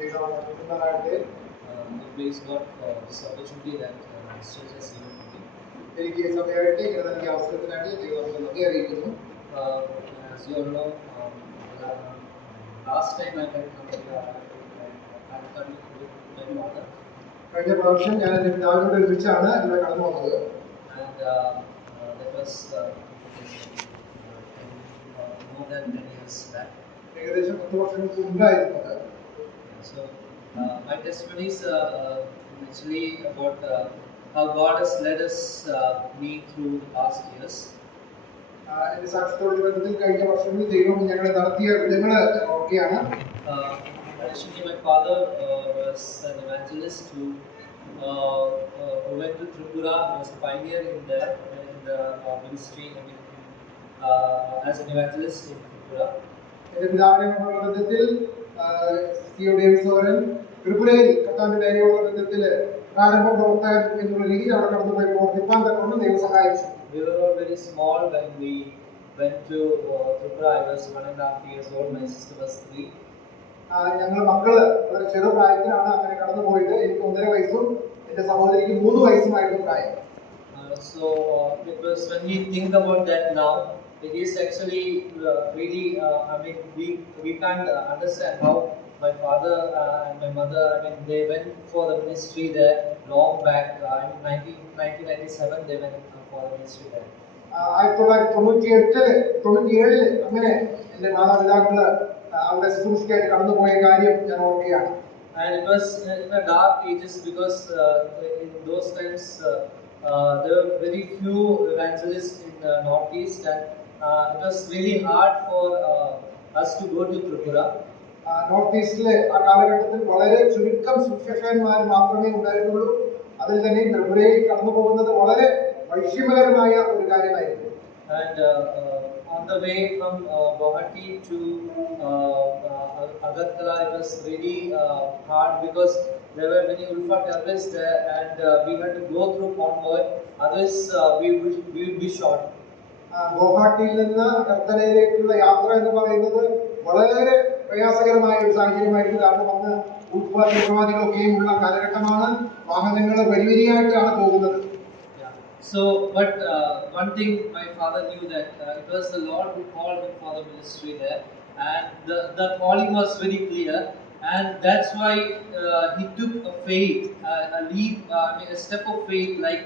praise God for this opportunity that this church has given to me. As you all know, last time I had come here, I had come with my father. And that was more than 10 years back. So my testimony is actually about how God has led us me through the past years. Initially, my father was an evangelist who went to Tripura, was a pioneer in the ministry, as an evangelist in Tripura. We were all very small when we went to Tripura. I was 1.5 years old, my sister was 3. ഞങ്ങൾ മക്കള് വളരെ ചെറുപ്രായത്തിലാണ് അങ്ങനെ കടന്നുപോയത്. എനിക്ക് 1.5 വയസ്സും എന്റെ സഹോദരിക്ക് 3 വയസ്സുമായിരുന്നു പ്രായം. So because when we think about that now, it is actually really I mean we can't understand how my father and my mother, I mean they went for the ministry there long back in 1997 they went for the ministry there. 1997 അങ്ങനെ എന്റെ മാതാപിതാക്കള് അവിടെ ശുശ്രൂഷയ്ക്കായിട്ട് കടന്നുപോയ കാര്യം ഞാൻ ഓർക്കുകയാണ്. And it was in the dark ages because in those times there were very few evangelists in the northeast and it was really hard for us to go to Tripura. North ഈസ്റ്റിലെ ആ കാലഘട്ടത്തിൽ വളരെ ചുരുക്കം സുവിശേഷകന്മാർ മാത്രമേ ഉണ്ടായിരുന്നുള്ളൂ. അതിൽ തന്നെ ത്രിപുരയിൽ കടന്നു പോകുന്നത് വളരെ വൈഷമ്യകരമായ ഒരു കാര്യമായിരുന്നു. And on the way from Guwahati to Agartala, it was really hard because there were many Ulfa terrorists there, and we had to go through convoy. Otherwise, we would be shot. ഗുവാഹട്ടിയിൽ നിന്ന് അഗർത്തലയിലേക്കുള്ള യാത്ര എന്ന് പറയുന്നത് വളരെ പ്രയാസകരമായ ഒരു സാഹചര്യമായിരുന്നു. കാരണം അന്ന് ഉൾഫ തീവ്രവാദികളൊക്കെയും ഉള്ള കാലഘട്ടമാണ്. വാഹനങ്ങൾ വരിവരിയായിട്ടാണ് പോകുന്നത്. So, but one thing my father knew that it was the Lord who called him for the ministry there, and the calling was very clear, and that's why he took a faith, a leap, a step of faith, like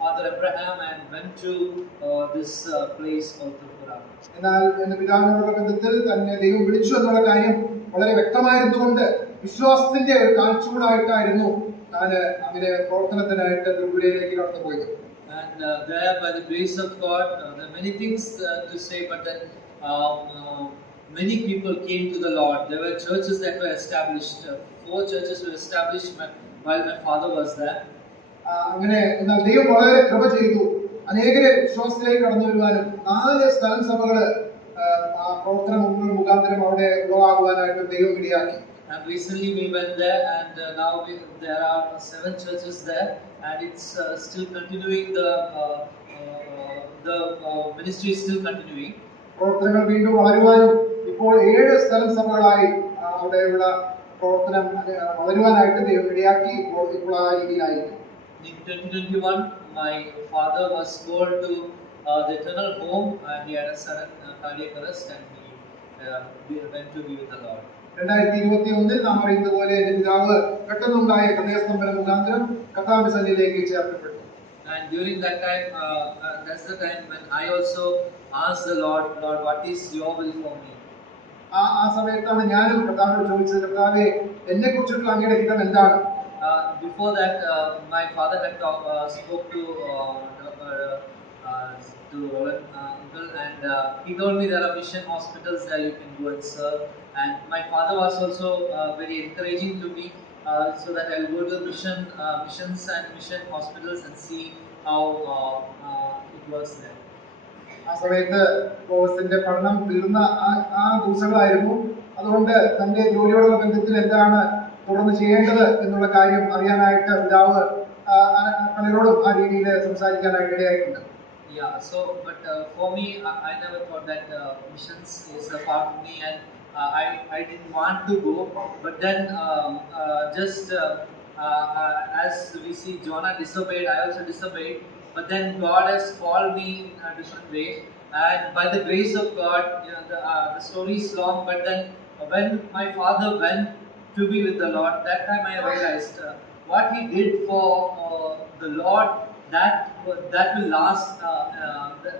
Father Abraham, and went to this place called Tripura. എന്നാൽ എന്റെ പിതാവിനോടുള്ള ബന്ധത്തിൽ തന്നെ ദൈവം വിളിച്ചു എന്നുള്ള കാര്യം വളരെ വ്യക്തമായിരുന്നുകൊണ്ട് വിശ്വാസത്തിന്റെ ഒരു കാഴ്ചപ്പാടായിട്ടായിരുന്നു അങ്ങനെ പ്രവർത്തനത്തിനായിട്ട് ത്രിപുരയിലേക്ക് കടന്നുപോയത്. And there by the grace of God there are many things to say, but then many people came to the Lord. There were churches that were established. 4 churches were established while my father was there. അങ്ങനെ എന്നാൽ ദൈവം വളരെ കൃപ ചെയ്തു. അനേകരെ വിശ്വാസത്തിലേക്ക് കടന്നു വരുവാനും 4 സ്ഥലം സഭകള് ആ പ്രവർത്തന മുഖാന്തരം അവിടെ ഉളവാകുവാനായിട്ട് ദൈവം ഇടയാക്കി. And recently we went there, and now there are 7 churches there, and it's still continuing. The ministry is still continuing. പ്രവർത്തനങ്ങൾ വീണ്ടും വളരുവാനും ഇപ്പോൾ 7 സ്ഥലം സഭകളായി അവിടെയുള്ള പ്രവർത്തനം വളരുവാനായിട്ട് ദൈവം ഇടയാക്കി. ഇപ്പോൾ ആ രീതിയിലായിരിക്കും. In 2021, my father was called to the eternal home, and he had a sudden cardiac arrest, and he went to be with the Lord. 2021 നാം അറിയുന്ന പോലെ എന്റെ പിതാവ് പെട്ടെന്നുണ്ടായ ഹൃദയസ്തംഭനം മുഖാന്തരം കർത്താവിന്റെ സന്നിധിയിലേക്ക് ചേർക്കപ്പെട്ടു. And during that time, that's the time when I also asked the Lord, what is your will for me? ആ സമയത്താണ് ഞാനും കർത്താവിനോട് ചോദിച്ചത്, കർത്താവേ എന്നെ കുറിച്ചുള്ള അങ്ങയുടെ ഹിതം എന്താണ്? Before that, my father had spoke to Roland uncle, and he told me there are mission hospitals that you can go and serve. And my father was also very encouraging to me, so that I will go to missions and mission hospitals and see how it works there. ആ സമയത്ത് കോഴ്സിന്റെ പഠനം തീർന്ന ആ ദിവസങ്ങളായിരുന്നു. അതുകൊണ്ട് തന്റെ ജോലിയോടുള്ള ബന്ധത്തിൽ എന്താണ് തുടർന്ന് ചെയ്യേണ്ടത് എന്നുള്ള കാര്യം അറിയാനായിട്ട് പിതാവ് പലരോടും ആ രീതിയിൽ സംസാരിക്കാനായിട്ട് ഇടയായിട്ടുണ്ട്. Yeah, so but for me, I never thought that missions is a part of me, and I didn't want to go, but then as we see Jonah disobeyed, I also disobeyed. But then God has called me in a different way, and by the grace of God, the story is long. But then when my father went to be with the Lord, that time I realized what he did for the Lord. That will last.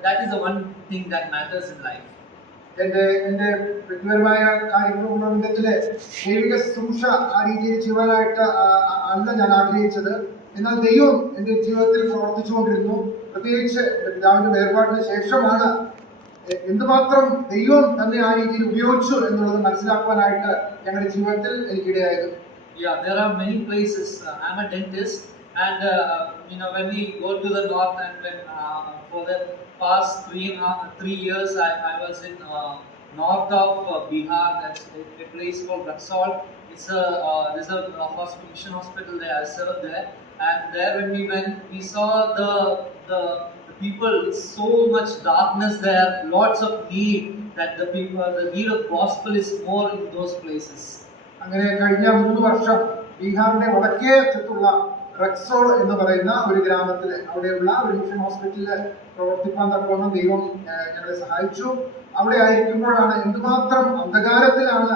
That is the one thing that matters in life. എന്റെ വ്യക്തിപരമായ കാര്യങ്ങളുള്ള വിധത്തില് ദൈവിക ശുശ്രൂഷ ആ രീതിയിൽ ചെയ്യുവാനായിട്ട് അല്ല ഞാൻ ആഗ്രഹിച്ചത്. എന്നാൽ ദൈവം എന്റെ ജീവിതത്തിൽ പ്രവർത്തിച്ചുകൊണ്ടിരുന്നു. പ്രത്യേകിച്ച് പിതാവിന്റെ വേർപാടിന് ശേഷമാണ് എന്തുമാത്രം ദൈവം തന്നെ ആ രീതിയിൽ ഉപയോഗിച്ചു എന്നുള്ളത് മനസ്സിലാക്കുവാനായിട്ട് ഞങ്ങളുടെ ജീവിതത്തിൽ എനിക്കിടയായത്. Yeah, there are many places. I'm a dentist, and when we go to the north, and when for the past 3 years, I was in north of Bihar. That's a place called Raxol. There's a mission hospital there. I served there, and there when we went, we saw the people. It's so much darkness there. Lots of need. The need of gospel is more in those places. അങ്ങനെ കഴിഞ്ഞ 3 വർഷം ബീഹാറിന്റെ വടക്കേ അറ്റത്തുള്ള റക്സോൾ എന്ന് പറയുന്ന ഒരു ഗ്രാമത്തില് അവിടെയുള്ള ഒരു മിഷൻ ഹോസ്പിറ്റലില് പ്രവർത്തിപ്പാൻ തക്കവണ്ണം ദൈവം ഞങ്ങളെ സഹായിച്ചു. അവിടെ ആയിരിക്കുമ്പോഴാണ് എന്തുമാത്രം അന്ധകാരത്തിലാണ്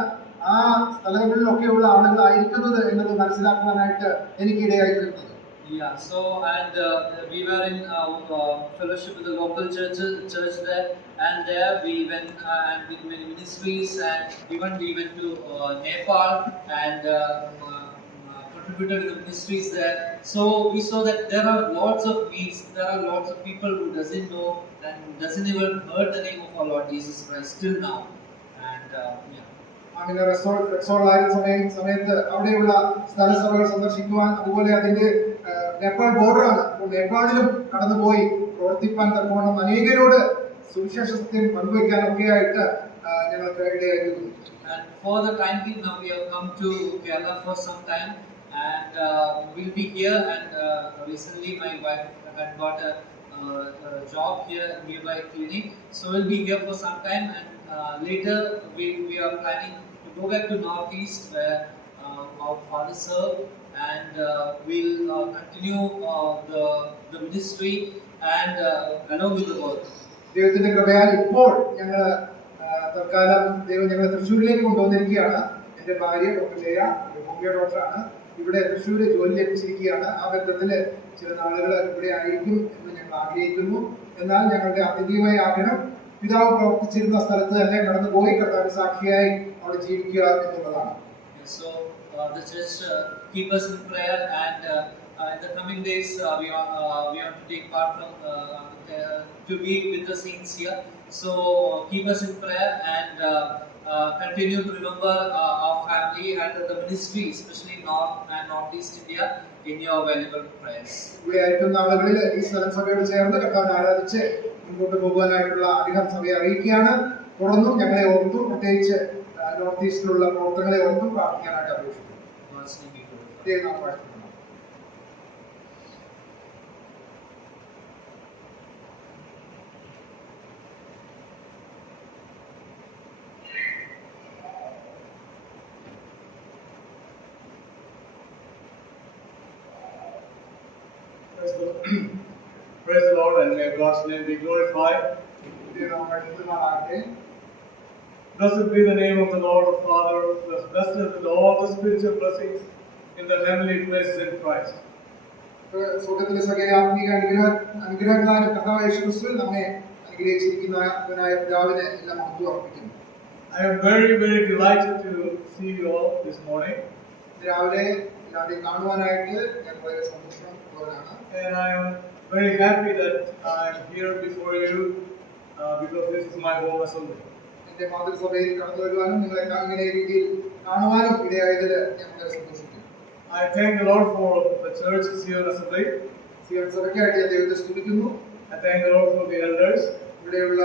ആ സ്ഥലങ്ങളിലൊക്കെയുള്ള ആളുകളായിരിക്കുന്നത് എന്നത് മനസ്സിലാക്കുവാനായിട്ട് എനിക്കിടയായി തീർന്നത്. Yeah, so and we were in fellowship with the local church there, and there we went and did many ministries, and even we went to Nepal and contributed to the ministries there. So we saw that there are lots of needs. There are lots of people who doesn't know and doesn't even heard the name of our Lord Jesus Christ till now, and yeah. അങ്ങനെ റെസോൾ ആയിരുന്ന സമയത്ത് അവിടെയുള്ള സ്ഥലസഭകൾ സന്ദർശിക്കുവാൻ, അതുപോലെ അതിന്റെ നേപ്പാൾ ബോർഡറാണ്, നേപ്പാളിലും കടന്നുപോയി പ്രവർത്തിപ്പാൻ തക്കവണ്ണം അനേകരോട് സുവിശേഷ സത്യം പങ്കുവയ്ക്കാനൊക്കെ ആയിട്ട് ഞങ്ങൾക്ക് ഇടയായിരുന്നു. And for the time being, now we have come to Kerala for some time, and we'll be here. And recently, my wife had got a job here nearby clinic, so we'll be here for some time. And later, we are planning to go back to Northeast where our father served, and we'll continue the ministry and along with the work. ദൈവത്തിന്റെ കൃപയാൽ ഇപ്പോൾ ഞങ്ങൾ തൽക്കാലം ദൈവം ഞങ്ങളെ തൃശ്ശൂരിലേക്ക് കൊണ്ടുവന്നിരിക്കുകയാണ്. എന്റെ ഭാര്യ doctor Jaya homeo ഡോക്ടറാണ്. ഇവിടെ തൃശ്ശൂര് ജോലി ലഭിച്ചിരിക്കുകയാണ്. ആ ബന്ധത്തില് ചില നാളുകൾ ഇവിടെ ആയിരിക്കും എന്ന് ഞങ്ങൾ ആഗ്രഹിക്കുന്നു. എന്നാൽ ഞങ്ങളുടെ ആത്യന്തികമായ ആഗ്രഹം പിതാവ് പ്രവർത്തിച്ചിരുന്ന സ്ഥലത്ത് തന്നെ കടന്നുപോയി കർത്താവിന്റെ സാക്ഷിയായി അവിടെ ജീവിക്കുക എന്നുള്ളതാണ്. So the church keep us in prayer, and in the coming days we want to take part from to be with the saints here. So keep us in prayer and continue to remember our family and the ministry, especially North and Northeast India, in your valuable prayers. ഇവിടെ ആയിരിക്കുന്ന ആളുകളിൽ ഈ സ്ഥലം സഭയോട് ചേർന്ന് കർത്താവിനെ ആരാധിച്ച് മുമ്പോട്ട് പോകുവാനായിട്ടുള്ള ആഗ്രഹം സഭയെ അറിയിക്കുകയാണ്. തുടർന്നും ഞങ്ങളെ ഓർത്തും പ്രത്യേകിച്ച് നോർത്ത് ഈസ്റ്റിലുള്ള പ്രവർത്തനങ്ങളെ ഓർത്തും പ്രാർത്ഥിക്കാനായിട്ട് അപേക്ഷിക്കുന്നു. Praise the Lord, and may God's name be glorified. Blessed be the name of the Lord, the Father, blessed with all the spiritual blessings in the heavenly places in Christ. സ്വർഗ്ഗത്തിലെ സകല ആത്മീക അനുഗ്രഹങ്ങളാലും കർത്താവായ യേശുക്രിസ്തുവിൽ നമ്മെ അനുഗ്രഹിച്ചിരിക്കുന്നവനായ പിതാവിനെ എല്ലാം മഹത്വം അർപ്പിക്കുന്നു. I am very, very delighted to see you all this morning. രാവിലെ എല്ലാവരെയും കാണുവാനായിട്ട് ഞാൻ വളരെ സന്തോഷമുള്ളവനാണ്. And I am very happy that I am here before you because this is my home assembly. എന്റെ മാതൃസഭയിൽ കടന്നു വരുവാനും നിങ്ങളെ ഇങ്ങനെ രീതിയിൽ കാണുവാനും ഇടയായതിൽ ഞാൻ വളരെ സന്തോഷിക്കുന്നു. I thank the Lord for the church Zion Assembly. Zion സഭയ്ക്കായിട്ട് ഞാൻ ദൈവത്തെ സ്തുതിക്കുന്നു. I thank the Lord for the elders. ഇവിടെയുള്ള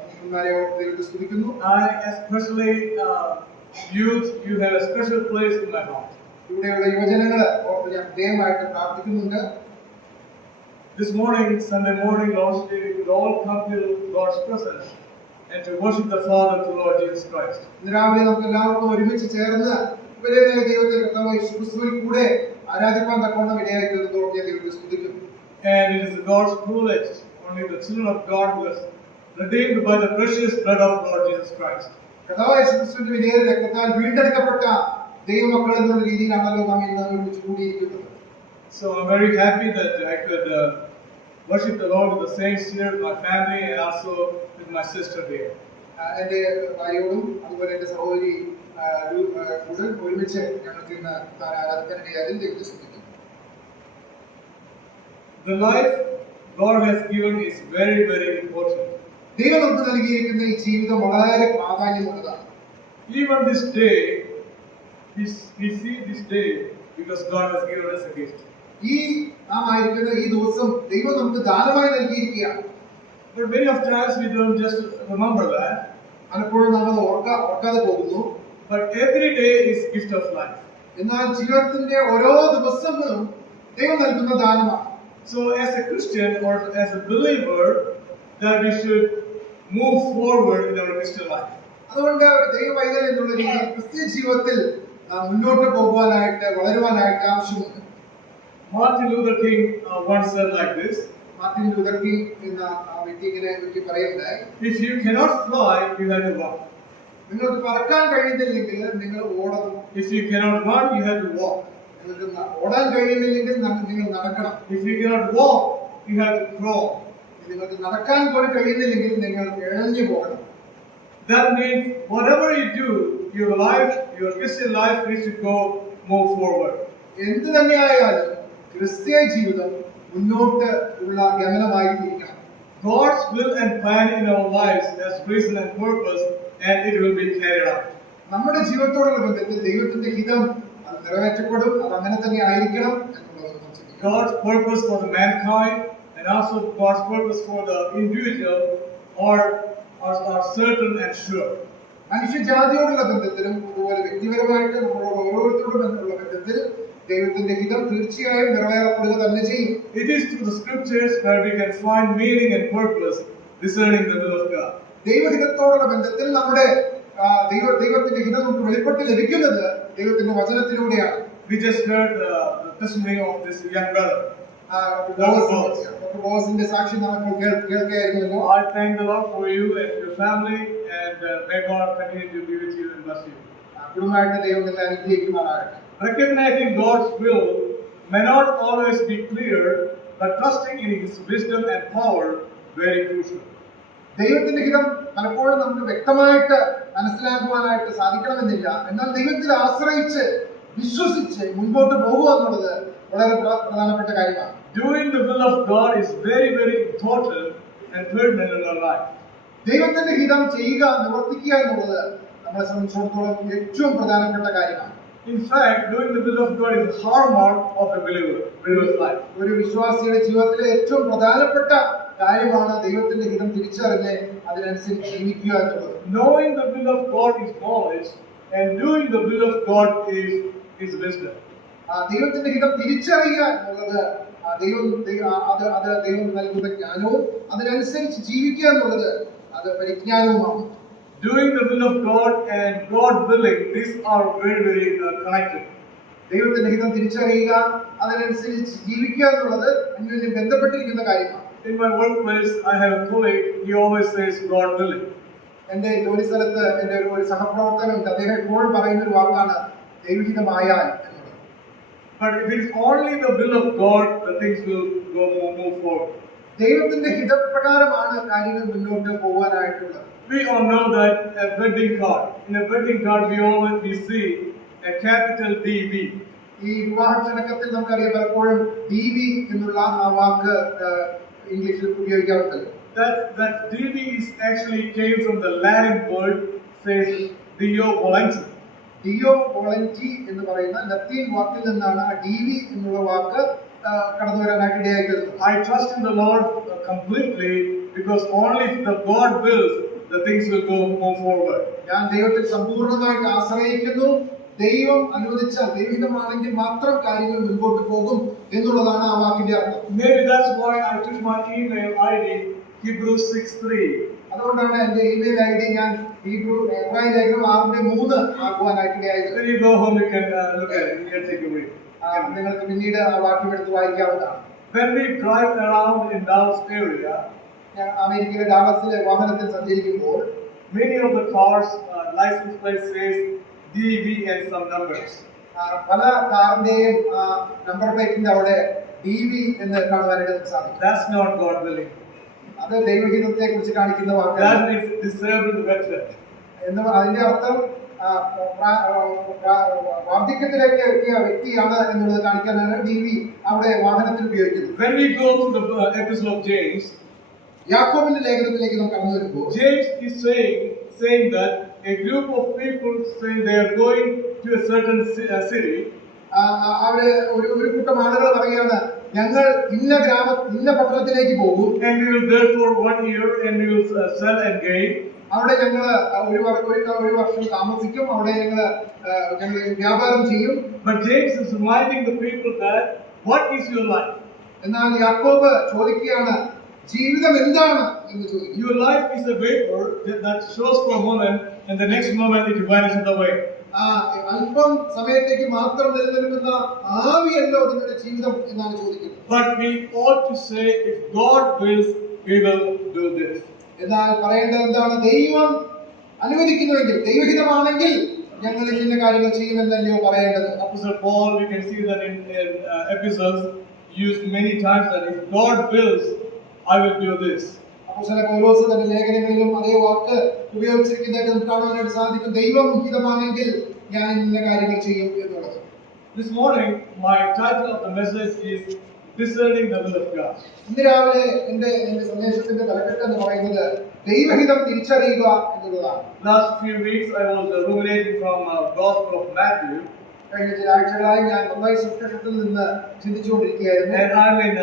മിഷണറിമാരെ ദൈവത്തെ സ്തുതിക്കുന്നു. I especially youth, you have a special place in my heart. ഇവിടെയുള്ള യുവജനങ്ങളെ ഓർത്ത് ഞാൻ ദൈവമായിട്ട് പ്രാർത്ഥിക്കുന്നുണ്ട്. This morning, Sunday morning, Lord's Day, we could all come to God's presence and to worship the Father through Lord Jesus Christ. ഇന്ന് രാവിലെ നമുക്ക് എല്ലാവർക്കും ഒരുമിച്ച് ചേർന്ന് വലിയ ദൈവത്തെ കർത്താവായ യേശു ക്രിസ്തുവിൽ കൂടെ ആരാധിക്കാൻ തക്കവണ്ണം ഇടയായി തീർന്നതോടെ ഞാൻ ദൈവത്തെ സ്തുതിക്കുന്നു. And it is God's privilege, only the children of God who is redeemed by the precious blood of Lord Jesus Christ. കർത്താവായ യേശു ക്രിസ്തുവിന്റെ വിലയേറിയ രക്തത്താൽ വീണ്ടെടുക്കപ്പെട്ട ദൈവമക്കൾ എന്നുള്ള രീതിയിലാണല്ലോ നാം ഇന്ന് ഒരുമിച്ച് കൂടിയിരിക്കുന്നത്. So I'm very happy that I could worship the Lord with the saints here, with my family, and also with my sister here. എന്റെ ഭാര്യയോടും അതുപോലെ എന്റെ സഹോദരി കൂടെ ഒരുമിച്ച് ഞങ്ങൾക്ക് ഇന്ന് ആരാധിക്കാൻ ഇടയായതിൽ ദൈവത്തെ സ്തുതിക്കുന്നു. The life God has given is very, very important. ദൈവം നമുക്ക് നൽകിയിരിക്കുന്ന ഈ ജീവിതം വളരെ പ്രാധാന്യമുള്ളതാണ്. Even this day, we see this day because God has given us a gift. ഈ നാം ആയിരിക്കുന്ന ഈ ദിവസം ദൈവം നമുക്ക് ദാനമായി നൽകിയിരിക്കുകയാണ്. But many of times we don't just remember that. പലപ്പോഴും നാം അത് ഓർക്കാതെ പോകുന്നു. But every day is gift of life. എന്നാൽ ജീവിതത്തിന്റെ ഓരോ ദിവസങ്ങളും ദൈവം നൽകുന്ന ദാനമാണ്. So as a Christian or as a believer, that we should move forward in our Christian life. അതുകൊണ്ട് ദൈവ പൈതൽ എന്നുള്ള രീതിയിൽ ക്രിസ്തീയ ജീവിതത്തിൽ നാം മുന്നോട്ട് പോകുവാനായിട്ട് വളരുവാനായിട്ട് ആവശ്യമുണ്ട്. Martin Luther King once said like this. Martin Luther King എന്ന വ്യക്തി ഇങ്ങനെ പറയുകയുണ്ടായി. If you cannot fly, you have to walk. നിങ്ങൾക്ക് പറക്കാൻ കഴിയുന്നില്ലെങ്കിൽ നിങ്ങൾ ഓടണം. If you cannot run, you have to walk. നിങ്ങൾക്ക് ഓടാൻ കഴിയുന്നില്ലെങ്കിൽ നിങ്ങൾ നടക്കണം. If you cannot walk, you have to crawl. നിങ്ങൾക്ക് നടക്കാൻ പോലും കഴിയുന്നില്ലെങ്കിൽ നിങ്ങൾ ഇഴഞ്ഞു പോകണം. That means whatever you do, your life, your Christian life needs to move forward. എന്ത് തന്നെയായാലും ക്രിസ്തീയ ജീവിതം മുന്നോട്ട് ഉള്ള ഗമനമായിരിക്കണം. God's will and plan in our lives has reason and purpose, and it will be carried out. നമ്മുടെ ജീവിതത്തോടുള്ള ബന്ധത്തിൽ ദൈവത്തിന്റെ ഹിതം അത് നിറവേറ്റപ്പെടും. അത് അങ്ങനെ തന്നെ ആയിരിക്കണം എന്നുള്ളത്. God's purpose for the mankind and also God's purpose for the individual are certain and sure. മനുഷ്യജാതിയോടുള്ള ബന്ധത്തിലും അതുപോലെ വ്യക്തിപരമായിട്ട് നമ്മളോട് ഓരോരുത്തരോടും ബന്ധമുള്ള ബന്ധത്തിൽ ദൈവത്തിന്റെ ഹിതം തീർച്ചയായും നിറവേറപ്പെടുക തന്നെ ചെയ്യും. It is through the scriptures where we can find meaning and purpose discerning the will of God. ദൈവഹിതത്തോടുള്ള ബന്ധത്തിൽ നമ്മുടെ ദൈവത്തിന്റെ ഹിതം നമുക്ക് വെളിപ്പെട്ട് ലഭിക്കുന്നത് ദൈവത്തിന്റെ വചനത്തിലൂടെയാണ്. We just heard the testimony of this young brother. ബോസിന്റെ സാക്ഷി നമ്മൾ കേൾക്കുകയായിരുന്നല്ലോ. I thank the Lord for you and your family, and may God continue to be with you and bless you. കുടുംബമായിട്ട് ദൈവം നിങ്ങളെ അനുഗ്രഹിക്കുമാറാകട്ടെ. Recognizing God's will may not always be clear, but trusting in His wisdom and power very crucial. ദൈവത്തിന്റെ ഹിതം പലപ്പോഴും നമുക്ക് വ്യക്തമായിട്ട് മനസ്സിലാക്കുവാനായിട്ട് സാധിക്കണമെന്നില്ല. എന്നാൽ ദൈവത്തിൽ ആശ്രയിച്ച് വിശ്വസിച്ച് മുൻപോട്ട് പോകുക എന്നുള്ളത് വളരെ പ്രധാനപ്പെട്ട കാര്യമാണ്. Doing the will of God is very, very important and pertinent in our life. ദൈവത്തിന്റെ ഹിതം ചെയ്യുക, നിവർത്തിക്കുക എന്നുള്ളത് നമ്മളെ സംബന്ധിച്ചിടത്തോളം ഏറ്റവും പ്രധാനപ്പെട്ട കാര്യമാണ്. In fact, doing the will of God is the hallmark of a believer's life. ഒരു വിശ്വാസിയുടെ ജീവിതത്തിലെ ഏറ്റവും പ്രധാനപ്പെട്ട കാര്യമാണ് ദൈവത്തിന്റെ ഹിതം തിരിച്ചറിഞ്ഞ് അതിനനുസരിച്ച് ജീവിക്കുക എന്നുള്ളത്. Knowing the will of God is knowledge, and doing the will of God is wisdom. ദൈവത്തിന്റെ ഹിതം തിരിച്ചറിയുക എന്നുള്ളത് ദൈവം നൽകുന്ന ജ്ഞാനവും അതിനനുസരിച്ച് ജീവിക്കുക എന്നുള്ളത് അത് പരിജ്ഞാനവുമാണ്. Doing the will of God and God willing, these are very, very connected. ദൈവത്തിന്റെ ഹിതം തിരിച്ചറിയുക, അതിനനുസരിച്ച് ജീവിക്കുക എന്നുള്ളത് അന്യോന്യം ബന്ധപ്പെട്ടിരിക്കുന്ന കാര്യമാണ്. In my workplace, I have a colleague. He always says God willing. എന്റെ ജോലി സ്ഥലത്ത് എന്റെ ഒരു സഹപ്രവർത്തകനുണ്ട്. അദ്ദേഹം എപ്പോഴും പറയുന്ന ഒരു വാക്കാണ് ദൈവഹിതമായാൽ എന്നുള്ളത്. But if it is only the will of God, the things will move forward. ദൈവത്തിന്റെ ഹിതപ്രകാരമാണ് കാര്യങ്ങൾ മുന്നോട്ട് പോകാനായിട്ടുള്ളത്. We all know that a wedding card. In a wedding card, we see a capital DV. ഈ വിവാഹ ക്ഷണക്കത്തിൽ നമുക്കറിയാം പലപ്പോഴും DV എന്നുള്ള ആ വാക്ക് ഇംഗ്ലീഷിൽ ഉപയോഗിക്കാറുണ്ടല്ലോ. That DV is actually came from the Latin word says Dio Volenti. Dio Volenti എന്ന് പറയുന്ന ലത്തീൻ വാക്കിൽ നിന്നാണ് ആ DV എന്നുള്ള വാക്ക് കടന്നു വരാനായിട്ട് ഇടയായിട്ടുള്ളത്. I trust in the Lord completely because only if the God wills, the things will move forward. ഞാൻ ദൈവത്തിൽ സമ്പൂർണ്ണമായിട്ട് ആശ്രയിക്കുന്നു. ദൈവം അനുവദിച്ചാൽ ദൈവഹിതമാണെങ്കിൽ മാത്രം കാര്യങ്ങൾ മുൻപോട്ട് പോകും എന്നുള്ളതാണ് ആ വാക്കിന്റെ അർത്ഥം. Maybe that's why I took my email ID Hebrews 6:3. അതുകൊണ്ടാണ് എന്റെ ഇമെയിൽ ഐ ഡി ഞാൻ ഹീബ്രു എബ്രായ ലേഖനം 6:3 ആക്കുവാനായിട്ടിടയായത്. When you go home, you can look at it. You can take a read. നിങ്ങൾക്ക് പിന്നീട് ആ വാക്യം എടുത്ത് വായിക്കാവുന്നതാണ്. When we drive around in Dallas area, ഞാൻ അമേരിക്കയിലെ ഡാളസിലെ വാഹനത്തിൽ സഞ്ചരിക്കുമ്പോൾ many of the cars license plate says DV and some numbers. പല കാറിന്റെയും നമ്പർ പ്ലേറ്റിന്റെ അവിടെ DV എന്ന് കാണുവാനായിട്ട് സാധിക്കും. That's not God willing. അത് ദൈവഹിതത്തെ കുറിച്ച് കാണിക്കുന്ന വാക്കാണ്. That means disabled veteran. എന്ന് അതിന്റെ അർത്ഥം വാർദ്ധക്യത്തിലേക്ക് എത്തിയ വ്യക്തിയാണ് എന്നുള്ളത് കാണിക്കാനാണ് DV അവിടെ വാഹനത്തിൽ ഉപയോഗിക്കുന്നത്. When we go to the epistle of James, യാക്കോബിന്റെ ലേഖനത്തിലേക്ക് നാം കടന്നു വരുമ്പോൾ James is saying that a group of people saying they are going to a certain city. അവര് ഒരു കൂട്ടം ആളുകൾ പറയുകയാണ് ഞങ്ങൾ ഇന്ന പട്ടണത്തിലേക്ക് പോകും. And we will there for 1 year and we will sell and gain. അവിടെ ഞങ്ങൾ ഒരു വർഷം താമസിക്കും. അവിടെ ഞങ്ങൾ വ്യാപാരം ചെയ്യും. But James is reminding the people that what is your life? എന്നാൽ യാക്കോബ് ചോദിക്കുകയാണ് ജീവിതം എന്താണ് എന്ന് ചോദിക്കും. Your life is a vapor that shows for a moment and the next moment it vanishes away. അല്പം സമയത്തേക്ക് മാത്രം നിലനിൽക്കുന്ന ആവിയല്ലോ നിങ്ങളുടെ ജീവിതം എന്നാണ് ചോദിക്കുന്നത്. But we ought to say, if God wills, we will do this. എന്നാൽ പറയേണ്ടത് എന്താണ്? ദൈവം അനുവദിക്കുന്നുവെങ്കിൽ, ദൈവഹിതമാണെങ്കിൽ ഞങ്ങൾ ഇന്ന കാര്യങ്ങൾ ചെയ്യുമെന്നല്ലയോ പറയേണ്ടത്. Apostle Paul, we can see that in epistles used many times that if God wills, I will do this. അപ്പോസ്തലൻ പൗലോസ് തന്റെ ലേഖനങ്ങളിലും അതേ വാക്ക് ഉപയോഗിച്ചിരിക്കുന്നതായിട്ട് നമുക്ക് കാണാനായിട്ട് സാധിക്കും. ദൈവം ഹിതമാണെങ്കിൽ ഞാൻ ഇന്ന കാര്യങ്ങൾ ചെയ്യും എന്നുള്ളത്. This morning, my title of the message is Discerning the Will of God. ഇന്ന് രാവിലെ എന്റെ സന്ദേശത്തിന്റെ തലക്കെട്ട് എന്ന് പറയുന്നത് ദൈവഹിതം തിരിച്ചറിയുക എന്നുള്ളതാണ്. Last few weeks, I was ruminating from Gospel of Matthew. കഴിഞ്ഞ ചില ആഴ്ചകളായി ഞാൻ മത്തായി സുവിശേഷത്തിൽ നിന്ന് ചിന്തിച്ചുകൊണ്ടിരിക്കുകയായിരുന്നു. And I'm in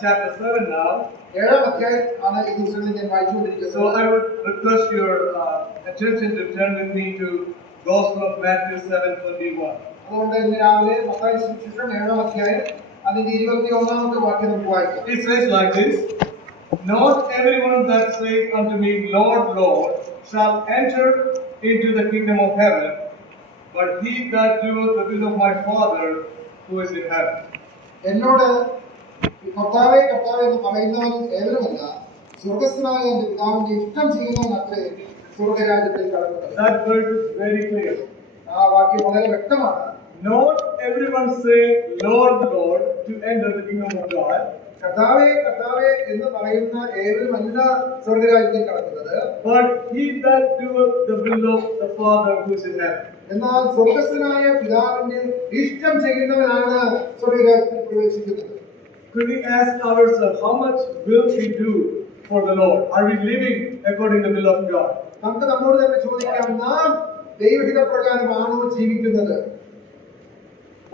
chapter 7 now. 7ാം അധ്യായം ആണ് ഈ ദിവസങ്ങളിൽ ഞാൻ വായിച്ചുകൊണ്ടിരിക്കുന്നത്. So I would request your attention to turn with me to Gospel of Matthew 7:21. അതുകൊണ്ട് ഇന്ന് രാവിലെ മത്തായി സുവിശേഷം 7ാം അധ്യായം അതിന്റെ 21ാമത്തെ വാക്യം നമുക്ക് വായിക്കാം. It says like this: Not everyone that saith unto me, Lord, Lord, shall enter into the kingdom of heaven, but he that doeth the will of my Father who is in heaven. എന്നോട് കർത്താവേ കർത്താവേ എന്ന് പറയുന്നവൻ ഏവരുമല്ല, സ്വർഗസ്ഥനായ എന്റെ പിതാവിന്റെ ഇഷ്ടം ചെയ്യുന്നവൻ അത്രേ സ്വർഗരാജ്യത്തിൽ കടക്കുന്നത്. That verse is very clear. ആ വാക്യം വളരെ വ്യക്തമാണ്. Not everyone say, Lord, Lord, to enter the kingdom of God. കർത്താവേ കർത്താവേ എന്ന് പറയുന്ന ഏവരുമല്ല സ്വർഗരാജ്യത്തിൽ കടക്കുന്നത്. But he that doeth the will of the Father who is in heaven. എന്നാൽ സ്വർഗസ്ഥനായ പിതാവിന്റെ ഇഷ്ടം ചെയ്യുന്നവനാണ് സ്വർഗരാജ്യത്തിൽ പ്രവേശിക്കുന്നത്. Could we ask ourselves, how much will we do for the Lord? Are we living according to the will of God? നമുക്ക് നമ്മോട് തന്നെ ചോദിക്കാം, നാം ദൈവഹിത പ്രകാരമാണോ ജീവിക്കുന്നത്?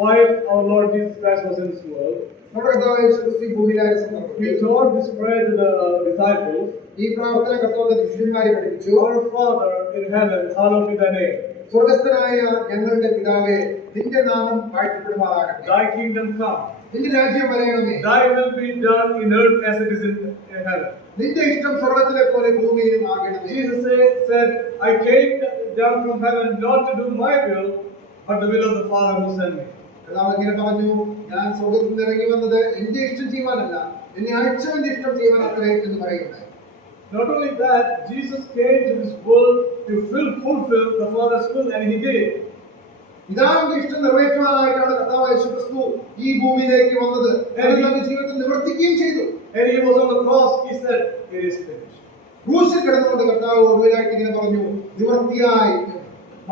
While our Lord Jesus Christ was in this world, നമ്മുടെ കർത്താവ് യേശു ക്രിസ്തു ഭൂമിയിലായ സന്ദർഭത്തിൽ He taught this prayer to the disciples. ഈ പ്രാർത്ഥന കർത്താവിന്റെ ശിഷ്യന്മാരെ പഠിപ്പിച്ചു. Our Father in heaven, hallowed be thy name. സ്വർഗസ്ഥനായ ഞങ്ങളുടെ പിതാവേ, നിന്റെ നാമം വാഴ്ത്തപ്പെടുമാറാകട്ടെ. Thy kingdom come. നിന്റെ രാജ്യം വരയണമേ. Thy will be done in earth as it is in heaven. നിന്റെ ഇഷ്ടം സ്വർഗത്തിലെ പോലെ ഭൂമിയിലും ആകണമേ. Jesus said, I came down from heaven not to do my will, but the will of the Father who sent me. കർത്താവ് ഇങ്ങനെ പറഞ്ഞു, ഞാൻ സ്വർഗത്തിൽ നിന്ന് ഇറങ്ങി വന്നത് എന്റെ ഇഷ്ടം ചെയ്യുവാനല്ല, എന്നെ അയച്ചവന്റെ ഇഷ്ടം ചെയ്യുവാൻ അത്രേ എന്ന് പറയുന്നത്. Not only that, Jesus came to this world to fulfill the Father's will, and He did. പിതാവിന്റെ ഇഷ്ടം നിറവേറ്റുവാനായിട്ടാണ് കർത്താവ് യേശു ക്രിസ്തു ഈ ഭൂമിയിലേക്ക് വന്നത്. തന്റെ ജീവിതത്തിൽ നിവർത്തിക്കുകയും ചെയ്തു. And He was on the cross. He said, "It is finished." ക്രൂശിൽ കിടന്നുകൊണ്ട് കർത്താവ് ഒടുവിലായിട്ട് ഇങ്ങനെ പറഞ്ഞു, നിവർത്തിയായി.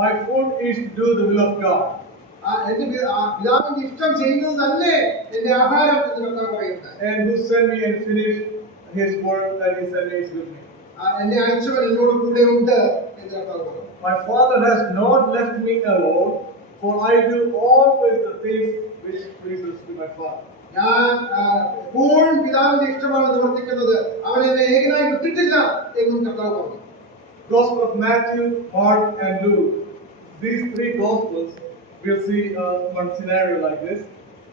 My food is to do the will of God. എന്റെ പിതാവിന്റെ ഇഷ്ടം ചെയ്യുന്നത് തന്നെ എന്റെ ആഹാരം എന്ന് കർത്താവ് പറയുന്നത്. And who sent me and finished His work that He sent me is with me. എന്നെ അയച്ചവൻ എന്നോട് കൂടെ ഉണ്ട് എന്ന് കർത്താവ് പറഞ്ഞു. My Father has not left me alone, for I do always the things which pleases to my Father. ഞാൻ എപ്പോഴും പിതാവിന്റെ ഇഷ്ടമാണ് നിവർത്തിക്കുന്നത്, അവൻ എന്നെ ഏകനായി വിട്ടിട്ടില്ല എന്നും കർത്താവ് പറഞ്ഞു. Gospel of Matthew, Mark, and Luke. These three Gospels, we'll see one scenario like this.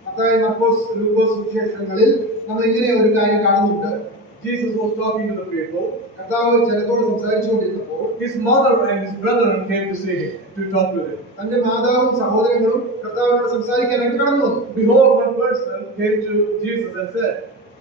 Mathai, മർക്കോസ്, ലൂക്കോസ് സുവിശേഷങ്ങളിൽ നമ്മൾ ഇങ്ങനെ ഒരു കാര്യം കാണുന്നുണ്ട്. Jesus was talking to the people. കർത്താവ് ജനത്തോട് സംസാരിച്ചുകൊണ്ടിരുന്നപ്പോൾ his mother and his brethren came to see him, to talk with him. തന്റെ മാതാവും സഹോദരങ്ങളും കർത്താവിനോട് സംസാരിക്കാനായിട്ട് കടന്നു വന്നു. Behold, one person came to Jesus and said,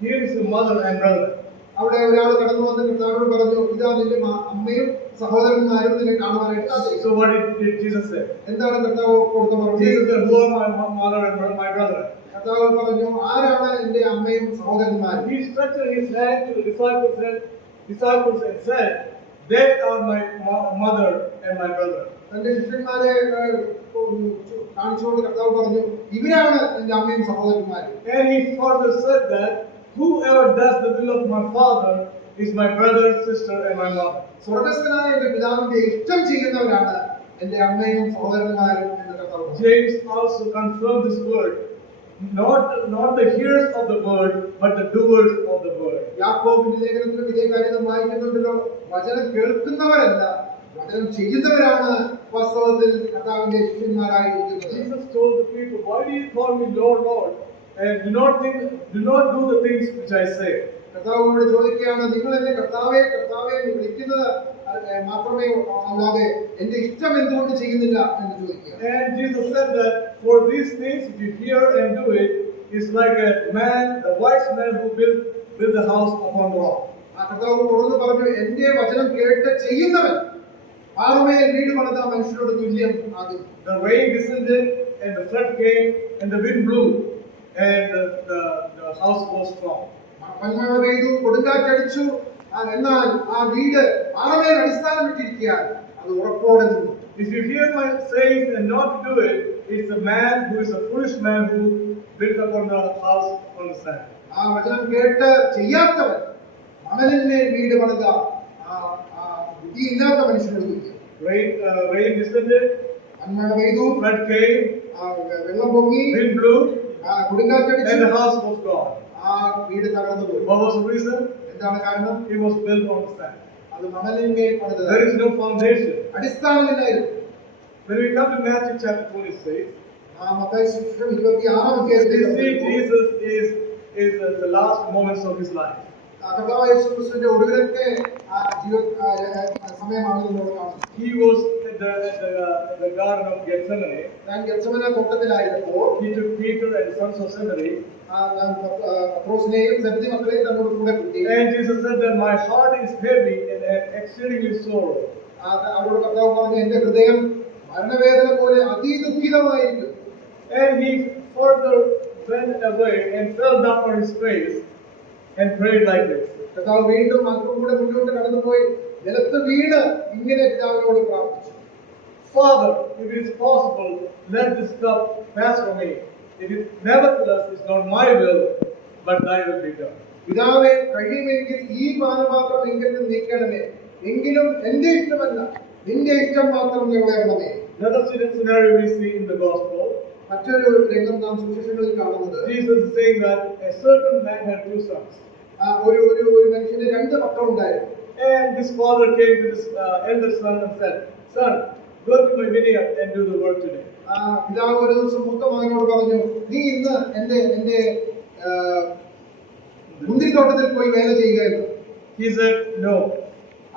"Here is your mother and brother." അവിടെ ഒരാൾ കടന്നു വന്ന് കർത്താവിനോട് പറഞ്ഞു, ഇതാ നിന്റെ അമ്മയും സഹോദരന്മാരും നിന്നെ കാണുവാനായിട്ട് കാത്തിരിക്കുന്നു. So what did Jesus say? എന്താണ് കർത്താവ് കൊടുത്ത മറുപടി? Jesus said, "Who are my mother and my brother?" കർത്താവ് പറഞ്ഞു, ആരാണ് എന്റെ അമ്മയും സഹോദരന്മാരും? He stretched his hand to the disciples and said, "They are my mother and my brother." തന്റെ ശിഷ്യന്മാരെ കാണിച്ചുകൊണ്ട് കർത്താവ് പറഞ്ഞു, ഇവരാണ് എന്റെ അമ്മയും സഹോദരന്മാരും. And he further said that whoever does the will of my Father is my brother, sister, and my mother. സ്വർഗ്ഗസ്ഥനായ എന്റെ പിതാവിന്റെ ഇഷ്ടം ചെയ്യുന്നവരാണ് എന്റെ അമ്മയും സഹോദരന്മാരും എന്ന് കർത്താവ് പറഞ്ഞു. James also confirmed this word, not the hearers of the word, but the doers of the word. യാക്കോബിന്റെ ലേഖനത്തിലും ഇതേ കാര്യം നാം വായിക്കുന്നുണ്ടല്ലോ. വചനം കേൾക്കുന്നവരല്ല, വചനം ചെയ്യുന്നവരാണ് വാസ്തവത്തിൽ കർത്താവിന്റെ ശിഷ്യന്മാരായിരിക്കുന്നത്. Jesus told the people, "Why do you call me Lord, Lord, and do not do the things which I say?" കർത്താവിനോട് ചോദിക്കുകയാണ്, നിങ്ങൾ എന്നെ കർത്താവേ കർത്താവേ എന്ന് വിളിക്കുന്നത് മാത്രമേ അല്ലാതെ എന്റെ ഇഷ്ടം എന്തുകൊണ്ട് ചെയ്യുന്നില്ല എന്ന് ചോദിക്കുക. And Jesus said that for these things, if you hear and do it, is like a wise man who built the house upon the rock. ആ കർത്താവ് തുറന്നു പറഞ്ഞു, എന്റെ വചനം കേട്ട് ചെയ്യുന്നവൻ പാറമേൽ വീട് പണിത മനുഷ്യരോട് തുല്യം ആകും. The rain descended and the flood came and the wind blew and the house was strong. പന്മഴ പെയ്തു, കൊടുങ്കാറ്റടിച്ചു, എന്നാൽ ആ വീട് പാറമേൽ അടിസ്ഥാനം ഇട്ടിരിക്കുകയാൽ അത് ഉറപ്പോടെ നിന്നു. If you hear my sayings and not do it, it's a man who is a foolish man who built upon the house on the sand. ആ വചനം കേട്ട് ചെയ്യാത്തവൻ മണലിന്മേൽ വീട് പണിത ബുദ്ധിയില്ലാത്ത മനുഷ്യനോട് തുല്യം. Rain descended, പന്മഴ പെയ്തു, flood came, വെള്ളം പൊങ്ങി, wind blew, കൊടുങ്കാറ്റടിച്ചു, and the house was gone. ആ വീട് തകർന്നു പോയി. What was the reason? എന്താണ് കാരണം? It was built on the sand. അത് മണലിന്മേൽ പണിതത്. There is no foundation. അടിസ്ഥാനമില്ലായിരുന്നു. When we come to Matthew chapter 26, Mathai സുവിശേഷം 26-ാം അധ്യായത്തിൽ we see Jesus is the last moments of his life. കർത്താവായ യേശുക്രിസ്തുവിന്റെ ഒടുവിലത്തെ സമയമാണ് നമ്മൾ കാണുന്നത്. He was at the garden of Gethsemane. ഞാൻ ഗെത്സമനെ തോട്ടത്തിലായിരുന്നപ്പോൾ He took Peter and the sons of Zebedee. പത്രോസിനെയും Zebedee മക്കളെയും തന്നോട് കൂടെ കൂട്ടി. And Jesus said that my heart is heavy and exceedingly sore. അവരോട് കർത്താവ് പറഞ്ഞു, എന്റെ ഹൃദയം മരണവേദന പോലെ അതിദുഃഖിതമായിരിക്കും. And he further went away and fell down on his face and prayed like this. കർത്താവ് വീണ്ടും അല്പം കൂടെ മുന്നോട്ട് കടന്നുപോയി നിലത്ത് വീണ് ഇങ്ങനെ പിതാവിനോട് പ്രാർത്ഥിച്ചു, Father, if it is possible, let this cup pass from me. It is nevertheless is not my will, but thy will be done. പിതാവേ, കഴിയുമെങ്കിൽ ഈ പാനപാത്രം എങ്കിൽ നീക്കണമേ, എങ്കിലും എന്റെ ഇഷ്ടമല്ല നിന്റെ ഇഷ്ടം മാത്രം നിറവേറണമേ. Another scenario we see in the gospel. മറ്റൊരു രംഗം നാം സുവിശേഷങ്ങളിൽ കാണുന്നത്, Jesus is saying that a certain man had two sons. ഒരു മനുഷ്യന് രണ്ട് മക്കളുണ്ടായിരുന്നു. And this father came to this elder son and said, "Son, go to my vineyard and do the work today." പിതാവ് ഒരു ദിവസം മൂത്ത മകനോട് പറഞ്ഞു, നീ ഇന്ന് എന്റെ മുന്തിരിത്തോട്ടത്തിൽ പോയി വേല ചെയ്യുക എന്ന്. He said, "No."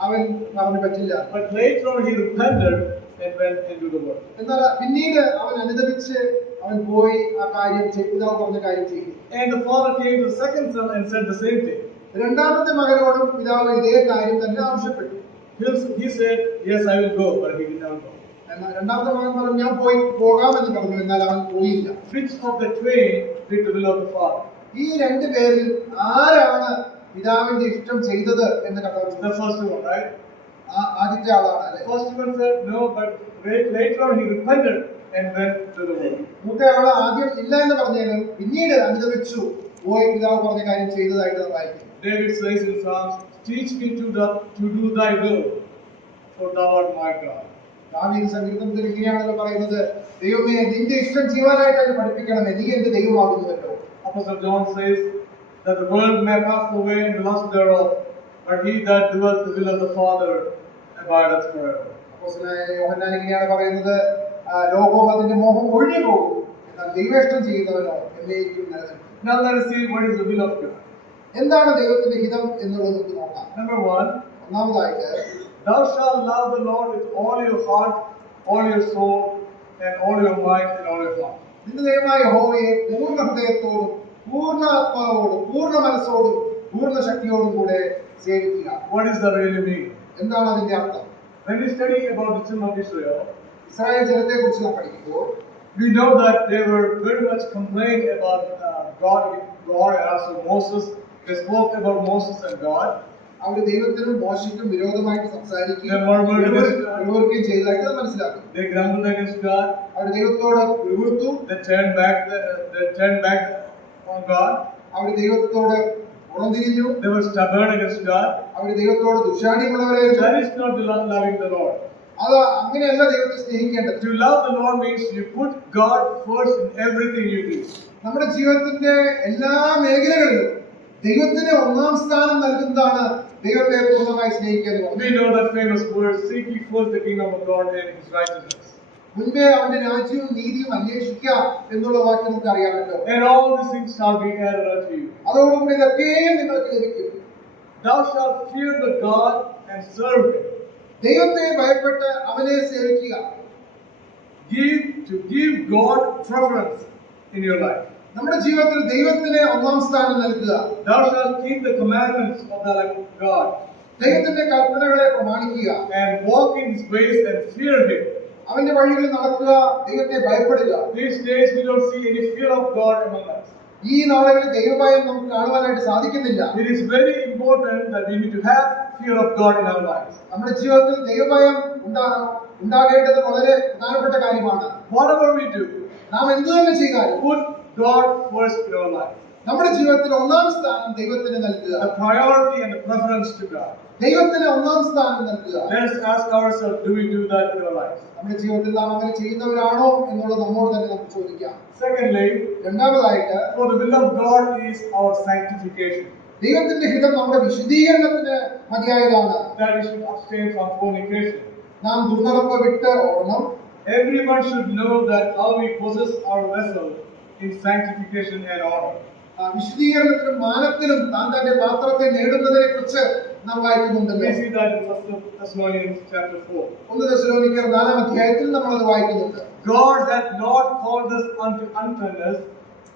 അവൻ പറഞ്ഞു, പറ്റില്ല. But later on he repented and went and do the work. എന്നാൽ പിന്നീട് അവൻ അനുദപിച്ച് അവൻ പോയി ആ കാര്യം പിതാവ് പറഞ്ഞ കാര്യം ചെയ്തു. And the father came to the second son and said the same thing. രണ്ടാമത്തെ മകനോടും പിതാവ് ഇതേ കാര്യം തന്നെ ആവശ്യപ്പെട്ടു. He said, "Yes, I will go," but he did not go. എന്നാൽ രണ്ടാമത്തെ മകൻ പറഞ്ഞു, ഞാൻ പോകാമെന്ന് പറഞ്ഞു, എന്നാൽ അവൻ പോയില്ല. Which of the twain did the will of the father? ഈ രണ്ടു പേരിൽ ആരാണ് പിതാവിന്റെ ഇഷ്ടം ചെയ്തത് എന്ന് കർത്താവ് ചോദിച്ചു. The first one, right? ആദ്യത്തെ ആളാണ് അല്ലേ? The first one said no, but later on he repented and went to the work. മൂത്ത ആള് ആദ്യം ഇല്ല എന്ന് പറഞ്ഞാലും പിന്നീട് അനുദപിച്ചു പോയി പിതാവ് പറഞ്ഞ കാര്യം ചെയ്തതായിട്ട് നാം വായിക്കുന്നു. David says in Psalms, "Teach me to do thy will, for thou art my God." ദാവീദ് സങ്കീർത്തനത്തിൽ ഇങ്ങനെയാണല്ലോ പറയുന്നത്, ദൈവമേ നിന്റെ ഇഷ്ടം ചെയ്യുവാനായിട്ട് എന്നെ പഠിപ്പിക്കണമേ, നീ എന്റെ ദൈവമാകുന്നുവല്ലോ. Apostle John says that the world may pass away and the lust thereof, but he that doeth the will of the Father abideth forever. അപ്പോസ്തലനായ യോഹന്നാൻ ഇങ്ങനെയാണ് പറയുന്നത്, ലോകവും അതിന്റെ മോഹം ഒഴിഞ്ഞു പോകും, എന്നാൽ ദൈവേഷ്ടം ചെയ്യുന്നവനോ എന്നേക്കും നിലനിൽക്കും. Now let us see what is the will of God. എന്താണ് ദൈവത്തിന്റെ ഹിതം എന്നുള്ളത് നമുക്ക് നോക്കാം. Number one, ഒന്നാമതായിട്ട് Thou shalt love the Lord with all your heart, all your soul, and all your mind, and all your heart. നിന്റെ ദൈവമായ യഹോവയെ പൂർണ്ണ ഹൃദയത്തോടും പൂർണ്ണ ആത്മാവോടും പൂർണ്ണ മനസ്സോടും പൂർണ്ണ ശക്തിയോടും കൂടെ സേവിക്കുക. What does that really mean? എന്താണ് അതിന്റെ അർത്ഥം? When we study about the children of Israel, Israel ജനത്തെ കുറിച്ച് നാം പഠിക്കുമ്പോൾ we know that they were very much complaining about God and also Moses. They spoke about Moses and God. അവർ ദൈവത്തിനും മോശയ്ക്കും വിരോധമായിട്ട് സംസാരിക്കുകയും They murmured against God. വിരോധിക്കുകയും ചെയ്തതായിട്ട് നാം മനസ്സിലാക്കും. They grumbled against God. അവർ ദൈവത്തോട് വിരുവിർത്തു. They turned back on God. അവർ ദൈവത്തോട് പുറംതിരിഞ്ഞു. They were stubborn against God. അവർ ദൈവത്തോട് ദുശാഠ്യമുള്ളവരായിരുന്നു. That is not loving the Lord. അത് അങ്ങനെയല്ല ദൈവത്തെ സ്നേഹിക്കേണ്ടത്. To love the Lord means you put God first in everything you do. നമ്മുടെ ജീവിതത്തിന്റെ എല്ലാ മേഖലകളിലും ദൈവത്തിന് ഒന്നാം സ്ഥാനം നൽകുന്നതാണ് ദൈവത്തെ പൂർണ്ണമായി സ്നേഹിക്കുക എന്ന് പറയുന്നത്. We know that famous verse, seek ye first the kingdom of God and his righteousness. മുൻപേ അവന്റെ രാജ്യവും നീതിയും അന്വേഷിക്കുക എന്നുള്ള വാക്യം നമുക്ക് അറിയാമല്ലോ. And all these things shall be added unto you. അതോടുകൂടി ഇതൊക്കെയും നിങ്ങൾക്ക് ലഭിക്കും. Thou shalt fear the God and serve him. ദൈവത്തെ ഭയപ്പെട്ട് അവനെ സേവിക്കുക. Give God preference in your life. നമ്മുടെ ജീവിതത്തിൽ ദൈവത്തിന് ഒന്നാം സ്ഥാനം നൽകുക. Thou shalt keep the commandments of the God ദൈവത്തിന്റെ കൽപ്പനകളെ പ്രമാണിക്കുക. and walk in his ways and fear him. അവന്റെ വഴികളിൽ നടക്കുക, ദൈവത്തെ ഭയപ്പെടുക. These days we don't see any fear of God among us. ഈ നാളുകളിൽ ദൈവഭയം നമുക്ക് കാണുവാനായിട്ട് സാധിക്കുന്നില്ല. It is very important that we need to have fear of God in our lives. നമ്മുടെ ജീവിതത്തിൽ ദൈവഭയം ഉണ്ടാകേണ്ടത് വളരെ പ്രധാനപ്പെട്ട കാര്യമാണ്. Whatever we do, നാം എന്തു തന്നെ ചെയ്താലും put God first in our life. നമ്മുടെ ജീവിതത്തിൽ ഒന്നാം സ്ഥാനം ദൈവത്തിന് നൽകുക. The priority and the preference to God. ദൈവത്തിന് ഒന്നാം സ്ഥാനം നൽകുക. Let us ask ourselves, do we do that in our lives? നമ്മുടെ ജീവിതത്തിൽ നാം അങ്ങനെ ചെയ്യുന്നവരാണോ എന്നുള്ളത് നമ്മോട് തന്നെ നമുക്ക് ചോദിക്കാം. Secondly, രണ്ടാമതായിട്ട് for the will of God is our sanctification. ദൈവത്തിന്റെ ഹിതം നമ്മുടെ വിശുദ്ധീകരണത്തിന് മതിയായതാണ്. That we should abstain from fornication. നാം ദുർനടപ്പ് വിട്ട് ഓടണം. Everyone should know that how we possess our vessel in sanctification and honor. വിശുദ്ധീകരണത്തിനും മാനത്തിനും താൻ തന്റെ പാത്രത്തെ നേടുന്നതിനെ കുറിച്ച് നാം വായിക്കുന്നുണ്ടല്ലോ. We see that in 1 Thessalonians chapter 4. 1 തെസ്സലോനിക്കർ 4-ാം അധ്യായത്തിൽ നമ്മൾ അത് വായിക്കുന്നുണ്ട്. God hath not called us unto uncleanness,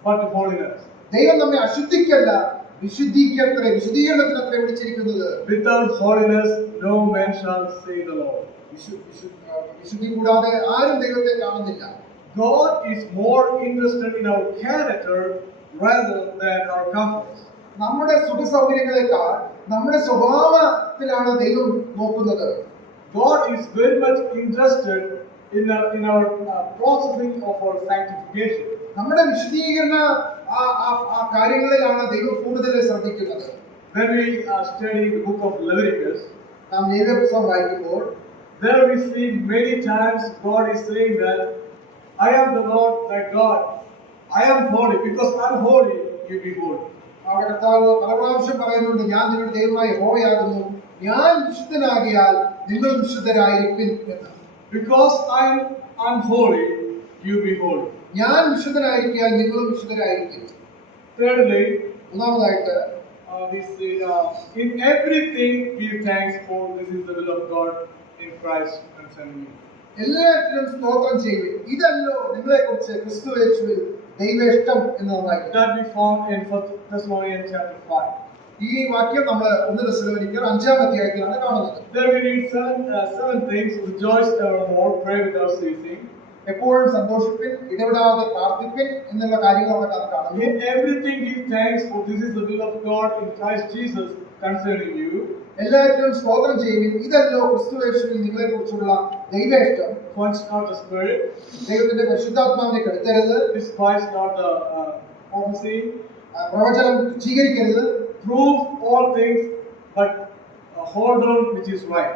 but to holiness. ദൈവം നമ്മെ അശുദ്ധിക്കല്ല വിശുദ്ധീകരണത്തിനത്രേ വിളിച്ചിരിക്കുന്നത്. Without holiness no man shall see the Lord. വിശുദ്ധി കൂടാതെ ആരും ദൈവത്തെ കാണുന്നില്ല. God is more interested in our character rather than our comforts. നമ്മുടെ സുഖസൗകര്യങ്ങളെക്കാൾ നമ്മുടെ സ്വഭാവത്തിലാണ് ദൈവം നോക്കുന്നത്. God is very much interested in our processing of our sanctification. നമ്മുടെ വിശുദ്ധീകരണ കാര്യങ്ങളിലാണ് ദൈവം കൂടുതൽ ശ്രദ്ധിക്കുന്നത്. When we study the book of Leviticus, നാം ലേവ്യ പുസ്തകം വായിക്കുമ്പോൾ there we see many times God is saying that I am the Lord thy God. I am holy. Because I am holy, you be holy. അവിടെ കർത്താവ് പല പ്രാവശ്യം പറയുന്നുണ്ട്, ഞാൻ നിങ്ങളുടെ ദൈവമായ യഹോവയാകുന്നു, ഞാൻ വിശുദ്ധനാകിയാൽ നിങ്ങൾ വിശുദ്ധരായിരിക്കും എന്ന്. Because I am holy, you be holy. ഞാൻ വിശുദ്ധനായിരിക്കാൻ നിങ്ങളും വിശുദ്ധരായിരിക്കും. Thirdly, മൂന്നാമതായിട്ട് we see in everything give thanks, for this is the will of God in Christ concerning you. എല്ലാറ്റിനും സ്തോത്രം ചെയ്യുവിൻ, ഇതല്ലോ നിങ്ങളെ കുറിച്ച് ക്രിസ്തു യേശുവിൽ ദൈവേഷ്ടം എന്ന് നാം വായിക്കുന്നു. That we found in 1 Thessalonians chapter 5. ഈ വാക്യം നമ്മൾ 1 തെസ്സലോനിക്കർ 5-ാം അധ്യായത്തിലാണ് കാണുന്നത്. There we read seven things: rejoice evermore, pray without ceasing. എപ്പോഴും സന്തോഷിപ്പിൻ, ഇടപെടാതെ പ്രാർത്ഥിപ്പിൻ എന്നുള്ള കാര്യങ്ങളൊക്കെ നാം കാണുന്നു. In everything give thanks, for this is the will of God in Christ Jesus concerning you. എല്ലാറ്റിനും സ്തോത്രം ചെയ്യുവിൻ, ഇതല്ലോ ക്രിസ്തു യേശുവിൽ നിങ്ങളെ കുറിച്ചുള്ള ദൈവേഷ്ടം. Quench not the spirit, ദൈവത്തിന്റെ പരിശുദ്ധാത്മാവിനെ കെടുത്തരുത്, despise not the prophecy, പ്രവചനം തുച്ഛീകരിക്കരുത്, prove all things, but hold on which is right.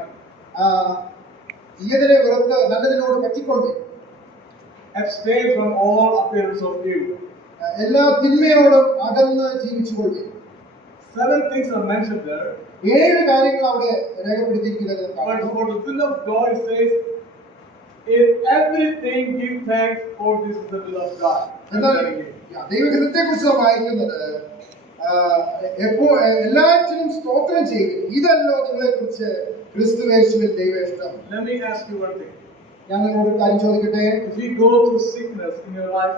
തീയതിനെ വെറുത്ത് നല്ലതിനോട് പറ്റിക്കൊള്ളു, abstain from all appearance of evil. എല്ലാ തിന്മയോടും അകന്ന് ജീവിച്ചുകൊള്ളു. 7 things are mentioned there. 7 കാര്യങ്ങൾ അവിടെ രേഖപ്പെടുത്തിയിരിക്കുന്നത്. But for the will of God, it says, in everything give thanks, for this is the will of God. ദൈവഹിതത്തെ കുറിച്ച് വായിക്കുന്നത് എല്ലാറ്റിനും സ്തോത്രം ചെയ്യും. ഇതല്ലോ നിങ്ങളെ കുറിച്ച് ക്രിസ്തുയേശുവിൽ ദൈവേഷ്ടം. Let me ask you one thing. ഞാൻ നിങ്ങളോട് ഒരു കാര്യം ചോദിക്കട്ടെ. If you go through sickness in your life,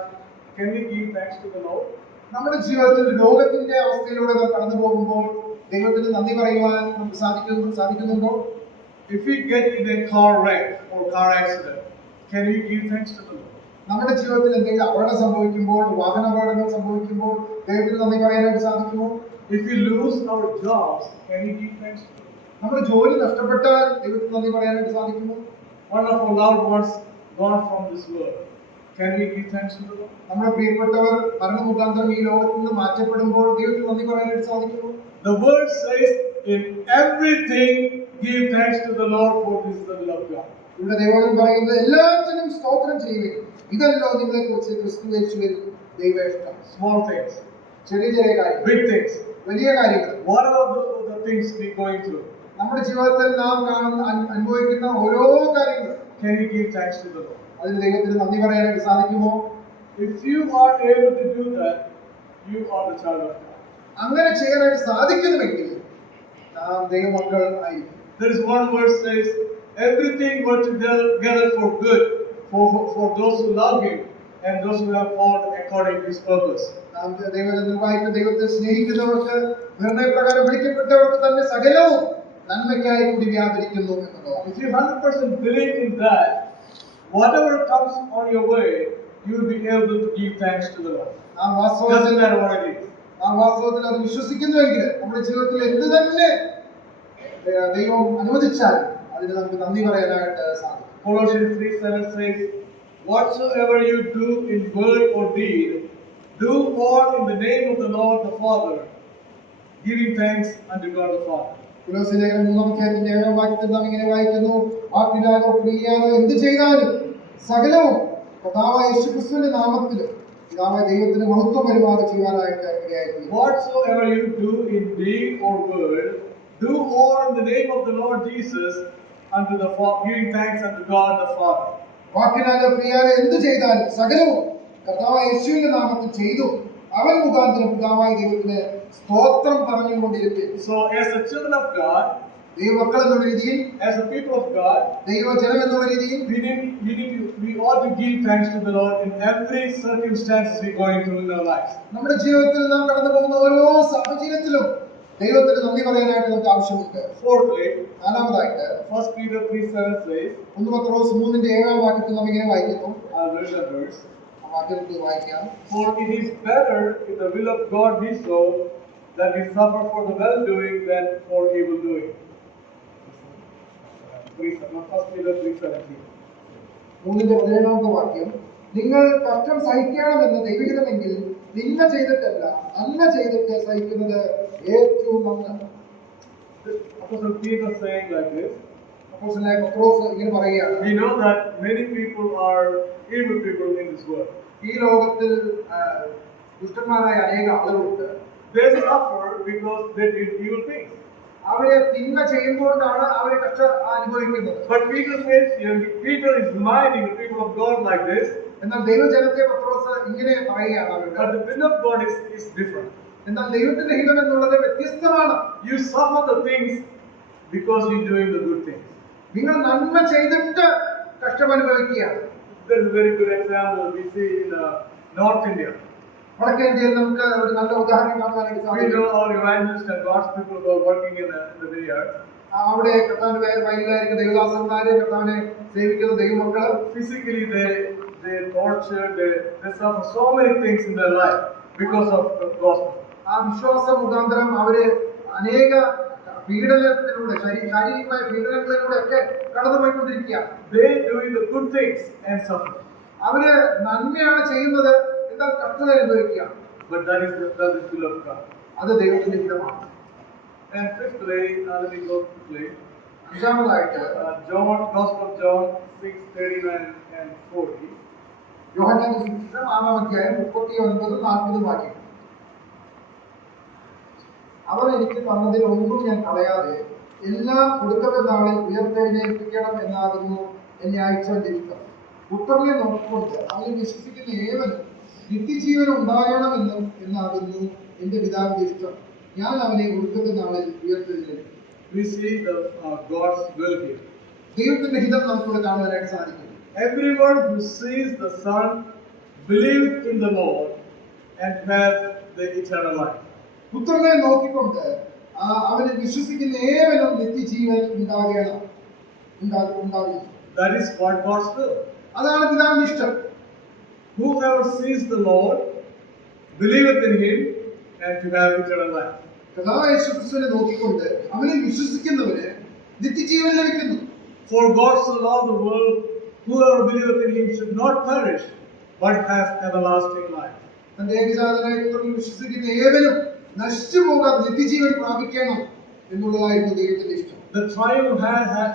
can we give thanks to the Lord? നമ്മുടെ ജീവിതത്തിൽ രോഗത്തിന്റെ അവസ്ഥയിലൂടെ നാം കടന്നു പോകുമ്പോൾ ദൈവത്തിന് നന്ദി പറയുവാൻ നമുക്ക് സാധിക്കുന്നുണ്ടോ? If we get in a car wreck or car accident, can we give thanks to the Lord? നമ്മുടെ ജീവിതത്തിൽ എന്തെങ്കിലും അപകടം സംഭവിക്കുമ്പോൾ, വാഹനാപകടങ്ങൾ സംഭവിക്കുമ്പോൾ ദൈവത്തിന് നന്ദി പറയാനായിട്ട് സാധിക്കുമോ? If we lose our jobs, can we give thanks to the Lord? നമ്മുടെ ജോലി നഷ്ടപ്പെട്ടാൽ ദൈവത്തിന് നന്ദി പറയാനായിട്ട് സാധിക്കുമോ? One of our loved ones gone from this world, can we give thanks to the Lord? നമ്മുടെ പ്രിയപ്പെട്ടവർ മരണമുഖാന്തരം ഈ ലോകത്ത് നിന്ന് മാറ്റപ്പെടുമ്പോൾ ദൈവത്തിന് നന്ദി പറയാനായിട്ട് സാധിക്കുമോ? The word says, in everything give thanks to the Lord, for this is the will of God. ഇവിടെ ദൈവം പറയുന്നത് എല്ലാത്തിനും സ്തോത്രം ചെയ്യുവിൻ. ഇതല്ലോ നിങ്ങളെ കുറിച്ച് ക്രിസ്തുയേശുവിൽ ദൈവേഷ്ടം. Small things, ചെറിയ ചെറിയ കാര്യങ്ങൾ, big things, വലിയ കാര്യങ്ങൾ, what are the things we going through? നമ്മുടെ ജീവിതത്തിൽ നാം അനുഭവിക്കുന്ന ഓരോ കാര്യങ്ങളും Can we give thanks to the Lord? അതിന് ദൈവത്തിന് നന്ദി പറയാനായിട്ട് സാധിക്കുമോ? If you are able to do that, you are the child of God. അങ്ങനെ ചെയ്യാനായിട്ട് സാധിക്കുന്നുവെങ്കിൽ നാം ദൈവമക്കൾ ആയിരിക്കും. There is one verse says, everything works together for good for those who love Him and those who have called according to His purpose. നാം ദൈവത്തെ സ്നേഹിക്കുന്നവർക്ക്, നിർണയപ്രകാരം വിളിക്കപ്പെട്ടവർക്ക് തന്നെ സകലവും നന്മയ്ക്കായി കൂടി വ്യാപരിക്കുന്നു എന്നുള്ളതാണ്. If you 100% believe in that, whatever comes on your way, you will be able to give thanks to the Lord. Doesn't matter what it is. നാം വാസ്തവത്തിൽ അത് വിശ്വസിക്കുന്നുവെങ്കിൽ നമ്മുടെ ജീവിതത്തിൽ എന്ത് തന്നെ ദൈവം അനുവദിച്ചാലും അതിന് നമുക്ക് നന്ദി പറയാനായിട്ട് സാധിക്കും. Colossians 3:7 says, whatsoever you do in word or deed, do all in the name of the Lord the Father, giving thanks unto God the Father. കൊലോസ്യലേഖനം 3-ാം വാക്യത്തിൽ നാം ഇങ്ങനെ വായിക്കുന്നു, വാക്കിനാലോ ക്രിയയാലോ എന്ത് ചെയ്താലും സകലവും കർത്താവായ യേശുക്രിസ്തുവിന്റെ നാമത്തിൽ പിതാവായ ദൈവത്തിന് മഹത്വം വരുമാറ് ചെയ്യാനായിട്ട് ഇടയായിത്തീരും. Whatsoever you do in deed or word, do all in the name of the Lord Jesus, unto the giving thanks unto God the Father. വാക്കിനാലോ ക്രിയയാലോ എന്ത് ചെയ്താലും സകലവും കർത്താവായ യേശുവിന്റെ നാമത്തിൽ ചെയ്തു അവൻ മുഖാന്തരം പിതാവായ ദൈവത്തിന് സ്തോത്രം പറഞ്ഞുകൊണ്ടിരിക്കും. So as the children of God, ദൈവമക്കൾ എന്നുള്ള രീതിയിൽ, as a people of God, ദൈവജനം എന്നുള്ള രീതിയിൽ we ought to give thanks to the Lord in every circumstance we going through in our lives. നമ്മുടെ ജീവിതത്തിൽ നാം കടന്നു പോകുന്ന ഓരോ സാഹചര്യത്തിലും ദൈവത്തിന് നന്ദി പറയാനായിട്ട് നമുക്ക് ആവശ്യമുണ്ട്. Fourthly, നാലാമതായിട്ട് 1 Peter 3:7 says, 1 പത്രോസ് 3-ാം വാക്യത്തിൽ നാം ഇങ്ങനെ വായിക്കുന്നു. I'll read the verse. ആ വാക്യത്തിൽ വായിക്കാം. For it is better if the will of God be so, that we suffer for the well-doing than for evil-doing. 1 Peter 3:17. 3-ാമത്തെ വാക്യം, നിങ്ങൾ കഷ്ടം സഹിക്കണമെന്ന് ദൈവഹിതമെങ്കിൽ നിന്ന ചെയ്തിട്ടല്ല നന്മ ചെയ്തിട്ട് സഹിക്കുന്നത് ഏറ്റവും നന്ന്. Apostle Peter saying like this. അപ്പോസ്തലനായ പത്രോസ് ഇങ്ങനെ പറയുകയാണ്, We know that many people are evil people in this world. ഈ ലോകത്തിൽ ദുഷ്ടന്മാരായ അനേക ആളുകളുണ്ട്. They suffer because they did evil things. അവരെ തിന്മ ചെയ്യുമ്പോഴാണ് അവരെ കഷ്ടം അനുഭവിക്കുന്നത്. But Peter says here, Peter is reminding the people of God like this. എന്നാൽ ദൈവജനത്തെ പത്രോസ് ഇങ്ങനെ പറയുകയാണ് അവർക്ക്. But the will of God is different. എന്നാൽ ദൈവത്തിന്റെ ഹിതം എന്നുള്ളത് വ്യത്യസ്തമാണ്. You suffer the things because you're doing the good things. നിങ്ങൾ നന്മ ചെയ്തിട്ട് കഷ്ടം അനുഭവിക്കുകയാണ്. There is a very good example we see in North India. വടക്കേ ഇന്ത്യയിൽ നമുക്ക് ഒരു നല്ല ഉദാഹരണം കാണുവാനായിട്ട് We സാധിക്കും. know our evangelists and God's people who are working in the vineyard. അവിടെ കർത്താവിന്റെ വയലിലായിരിക്കും ദൈവദാസന്മാരെ, കർത്താവിനെ സേവിക്കുന്ന ദൈവമക്കൾ. Physically they torture, they suffer so many things in their life because of the gospel. ആ വിശ്വാസ മുഖാന്തരം അവര് അനേക പീഡനത്തിലൂടെ, ശാരീരികമായ പീഡനങ്ങളിലൂടെ ഒക്കെ കടന്നുപോയിക്കൊണ്ടിരിക്കുകയാണ്. They doing the good things and suffer. അവര് നന്മയാണ് ചെയ്യുന്നത്, എന്നാൽ കഷ്ടത അനുഭവിക്കുകയാണ്. But that is will of God. അത് ദൈവത്തിന്റെ ഹിതമാണ്. And fifthly, let me go quickly. അഞ്ചാമതായിട്ട് Gospel of John 6:39 and 40. യോഹന്നാന്റെ സുവിശേഷം 6-ാം അധ്യായം 39-40 വാക്യം. അവൻ എനിക്ക് തന്നതിൽ ഒന്നും ഞാൻ കളയാതെ എല്ലാം കൊടുക്കപ്പെട്ട നാളിൽ ഉയർത്തെഴുന്നേൽപ്പിക്കണം എന്നാകുന്നു എന്നെ അയച്ചവന്റെ ഇഷ്ടം. പുത്രനെ നോക്കിക്കൊണ്ട് അവന് വിശ്വസിക്കുന്ന ഏവനും നിത്യജീവൻ ഉണ്ടാകണമെന്നും എന്നാകുന്നു എന്റെ പിതാവിന്റെ ഇഷ്ടം, ഞാൻ അവനെ ഒടുക്കത്തെ നാളിൽ ഉയർത്തെഴുന്നേൽപ്പിക്കും. We see God's will here. ദൈവത്തിന്റെ ഹിതം നമുക്കിവിടെ കാണുവാനായിട്ട് സാധിക്കും. Everyone who sees the Son believes in the Lord and has the eternal life. പുത്രനെ നോക്കിക്കൊണ്ട് അവനെ വിശ്വസിക്കുന്ന ഏവനും നിത്യജീവൻ ഉണ്ടാകുന്നു. That is what God's will. അതാണ് പിതാവിന്റെ ഇഷ്ടം. Whoever sees the Lord believeth in Him and to have eternal life. കർത്താവായ യേശുക്രിസ്തുവിനെ നോക്കിക്കൊണ്ട് അവനെ വിശ്വസിക്കുന്നവന് നിത്യജീവൻ ലഭിക്കുന്നു. For God so loved the world, whoever believeth in Him should not perish, but have everlasting life. തന്റെ ഏകജാതനായ പുത്രനിൽ വിശ്വസിക്കുന്ന ഏവനും നശിച്ചു പോകാൻ നിത്യജീവൻ പ്രാപിക്കണം എന്നുള്ളതായിരുന്നു ദൈവത്തിന്റെ ഇഷ്ടം. The triune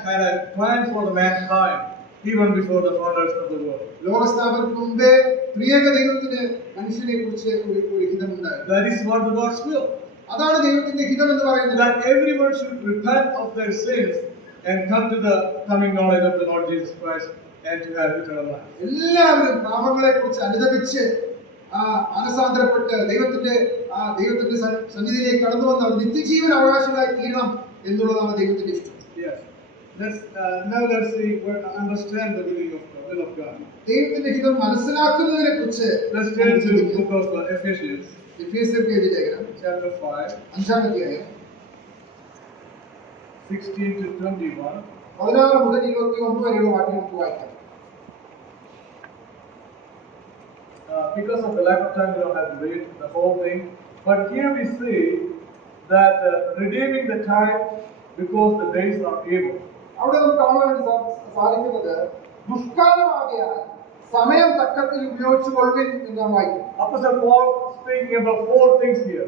had a plan for the mankind even before the foundation of the world. ലോകസ്ഥാപനത്തിന് മുമ്പേ ത്രിയേക ദൈവത്തിന് മനുഷ്യനെ കുറിച്ച് ഒരു ഹിതമുണ്ടായിരുന്നു. That is what God's will. അതാണ് ദൈവത്തിന്റെ ഹിതം എന്ന് പറയുന്നത്. That everyone should repent of their sins and come to the coming knowledge of the Lord Jesus Christ and to have eternal life. എല്ലാവരും പാപങ്ങളെ കുറിച്ച് അനുദപിച്ച് മനസാന്തരപ്പെട്ട് ദൈവത്തിന്റെ സന്നിധിയിലേക്ക് കടന്നു വന്ന നിത്യജീവൻ അവകാശങ്ങളായി തീരണം എന്നുള്ളതാണ് ദൈവത്തിന്റെ ഇഷ്ടം. Yes. Now let's see understand the will of God. ദൈവത്തിന്റെ ഹിതം മനസ്സിലാക്കുന്നതിനെ കുറിച്ച് Let's turn to the book of Ephesians. എഫേസ്യർക്ക് എഴുതിയ ലേഖനം Chapter 5, 5-ാം അധ്യായം 16 to 21. 16 മുതൽ 21 വരെയുള്ള വാക്യം നമുക്ക് വായിക്കാം. Because of the lack of time, we don't have to read the whole thing. But here we see that redeeming the time because the days are evil. അവിടെ നമുക്ക് കാണുവാനായിട്ട് സാധിക്കുന്നത് ദുഷ്കാലമാകിയാൽ സമയം തക്കത്തിൽ ഉപയോഗിച്ചുകൊള്ളുവിൻ എന്നാണ് വായിക്കുന്നത്. Apostle Paul speaking about 4 things here.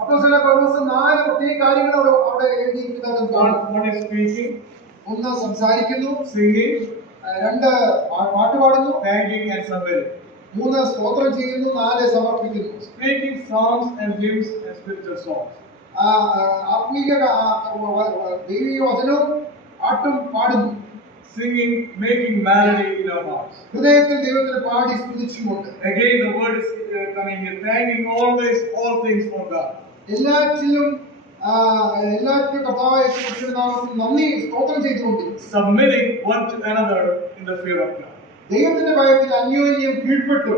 അപ്പോസ്തലനായ പൗലോസ് 4 പ്രത്യേക കാര്യങ്ങൾ അവിടെ എഴുതിയിരിക്കുന്നത് കാണാം. One is speaking, 1 സംസാരിക്കുന്നു, singing, 2 പാട്ട് പാടുന്നു, thanking and submitting. 3 സ്തോത്രം ചെയ്യുന്നു, 4 സമർപ്പിക്കുന്നു. Speaking songs and hymns and spiritual songs. ആത്മീയ ദൈവിക വചനവും പാട്ടും പാടുന്നു. Singing, making melody in our hearts. ഹൃദയത്തിൽ ദൈവത്തിന് പാടി സ്തുതിച്ചുകൊണ്ട്. Again, the word is coming here. Thanking always all things for God. എല്ലാറ്റിലും കർത്താവായ യേശുക്രിസ്തുവിന്റെ നാമത്തിൽ നന്ദി സ്തോത്രം ചെയ്തുകൊണ്ട്. Submitting one to another in the fear of God. ദൈവത്തിന്റെ ഭയത്തിൽ അന്യോന്യം കീഴ്പ്പെട്ടു.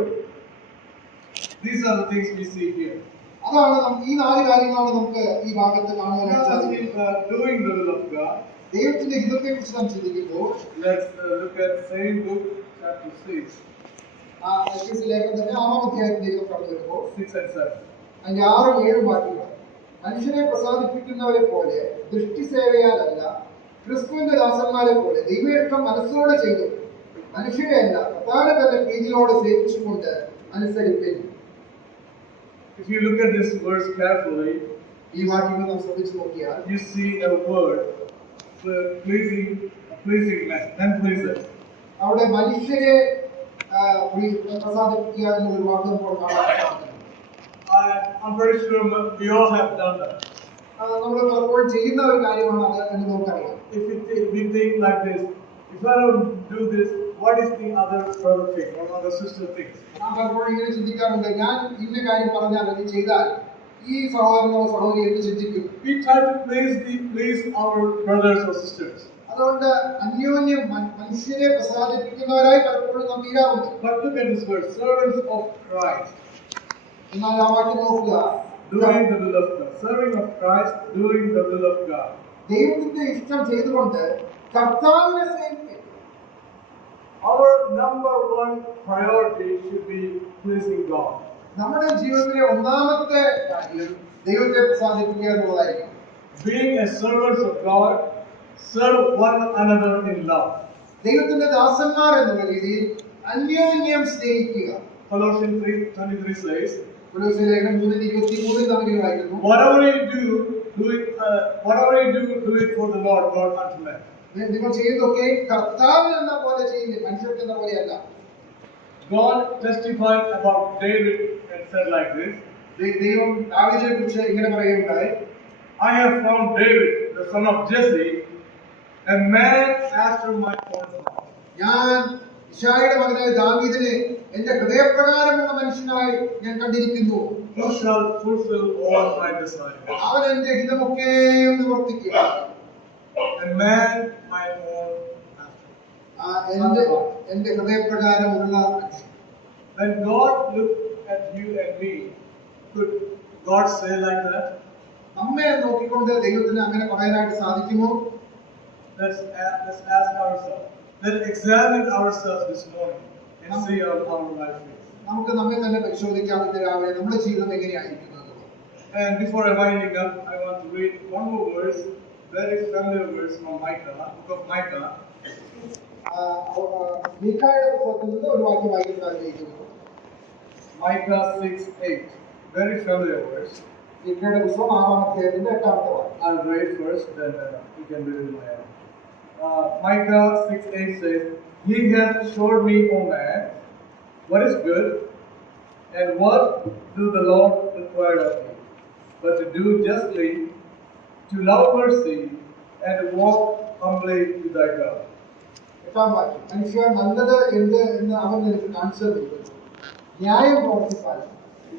These are the things we see here. അതാണ് ഈ 4 കാര്യങ്ങളാണ് നമുക്ക് ഈ ഭാഗത്ത് കാണുവാനായിട്ട് സാധിക്കുന്നത്. Doing the will of God. ദൈവത്തിന്റെ ഹിതത്തെ കുറിച്ച് നാം ചിന്തിക്കുമ്പോൾ Let's look at same book, chapter 6. ലേഖനം തന്നെ 6-ാം അധ്യായത്തിലേക്ക് കടന്നു വരുമ്പോൾ 6 and 7. അതിന്റെ 6-7 വാക്യങ്ങൾ. മനുഷ്യനെ പ്രസാദിപ്പിക്കുന്നവരെ പോലെ ദൃഷ്ടിസേവയാലല്ല, ക്രിസ്തുവിന്റെ ദാസന്മാരെ പോലെ ദൈവേഷ്ടം മനസ്സോടെ ചെയ്തു മനുഷ്യരെയല്ല കർത്താവിനെ തന്നെ പ്രീതിയോടെ സേവിച്ചുകൊണ്ട് അനുസരിപ്പിൻ. If you look at this verse carefully, ഈ വാക്യങ്ങൾ നാം ശ്രദ്ധിച്ചു നോക്കിയാൽ you see a word pleasing man, and pleases. അവിടെ മനുഷ്യരെ പ്രസാദിപ്പിക്കുക എന്നൊരു വാക്ക് നമുക്ക് കാണാം. I'm pretty sure we all have done that. നമ്മൾ പലപ്പോഴും ചെയ്യുന്ന ഒരു കാര്യമാണ് അത് എന്ന് നമുക്കറിയാം. If we think like this, if I don't do this, what is the other brother thing or other sister thing? നാം പലപ്പോഴും ഇങ്ങനെ ചിന്തിക്കാറുണ്ട്, ഞാൻ ഇന്ന കാര്യം പറഞ്ഞാൽ അത് ചെയ്താൽ ഈ സഹോദരനോ സഹോദരി എന്ത് ചിന്തിക്കും. We try to please our brothers or sisters. അതുകൊണ്ട് അന്യോന്യം മനുഷ്യരെ പ്രസാദിപ്പിക്കുന്നവരായി പലപ്പോഴും നാം തീരാറുണ്ട്. But look at this word, servants of Christ. എന്നാൽ ആ വാക്യം നോക്കുക, Doing the will of God. Serving of Christ, doing the will of God. ദൈവത്തിന്റെ ഇഷ്ടം ചെയ്തുകൊണ്ട് കർത്താവിനെ സേവിക്കുക. Our number 1 priority should be pleasing God. നമ്മുടെ ജീവിതത്തിലെ ഒന്നാമത്തെ കാര്യം ദൈവത്തെ പ്രസാദിപ്പിക്കുക എന്നുള്ളതായിരിക്കും. Being a servant of God, serve one another in love. ദൈവത്തിന്റെ ദാസന്മാർ എന്നുള്ള രീതിയിൽ അന്യോന്യം സ്നേഹിക്കുക. Colossians 3:23 says, ലേഖനം 3:23 നാം ഇങ്ങനെ വായിക്കുന്നു, whatever you do for the Lord, not unto men. നിങ്ങൾ ചെയ്യുന്നതൊക്കെ കർത്താവിന് എന്ന പോലെ ചെയ്യുക, മനുഷ്യർക്ക് എന്ന പോലെയല്ല. God testified about David and said like this, ദൈവം ദാവീദിനെ കുറിച്ച് ഇങ്ങനെ പറയുകയുണ്ടായി, I have found David, the son of Jesse, a man after my own heart. ഞാൻ യിശായിയുടെ മകനായ ദാവീദിനെ എന്റെ ഹൃദയപ്രകാരമുള്ള മനുഷ്യനായി ഞാൻ കണ്ടിരിക്കുന്നു. who shall fulfill all my desires, അവൻ എന്റെ ഹിതമൊക്കെയും നിവർത്തിക്കും. and man my own after. എന്റെ ഹൃദയപ്രകാരമുള്ള When God looked at you and me, could God say like that? നമ്മെ നോക്കിക്കൊണ്ട് ദൈവത്തിന് അങ്ങനെ പറയാനായിട്ട് സാധിക്കുമോ? Let's ask ourselves. Let's examine ourselves this morning and see how our life is. നമുക്ക് നമ്മെ തന്നെ പരിശോധിക്കാം ഇന്ന് രാവിലെ നമ്മുടെ ജീവിതം എങ്ങനെയായിരിക്കുന്നു എന്നുള്ളത്. And before I winding up, I want to read one more verse, very familiar verse from Micah, book of Micah. മീഖായുടെ പുസ്തകത്തിൽ നിന്ന് ഒരു വാക്യം വായിക്കാൻ ആഗ്രഹിക്കുന്നു. Micah 6:8, very familiar verse. മീഖായുടെ പുസ്തകം 6-ാം അധ്യായത്തിന്റെ 8-ാമത്തെ വാക്യം. I'll read first, then you can read it in my own. Micah 6:8 says, "He hath showed me, O man, what is good, and what do the Lord require of thee, but to do justly, to love mercy, and to walk humbly with thy God." 8-ാം വാക്യം. മനുഷ്യ നല്ലത് എന്ത് എന്ന് അവൻ നിനക്ക് കാണിച്ചു തന്നിരിക്കുന്നു. ന്യായം പ്രവർത്തിപ്പാനും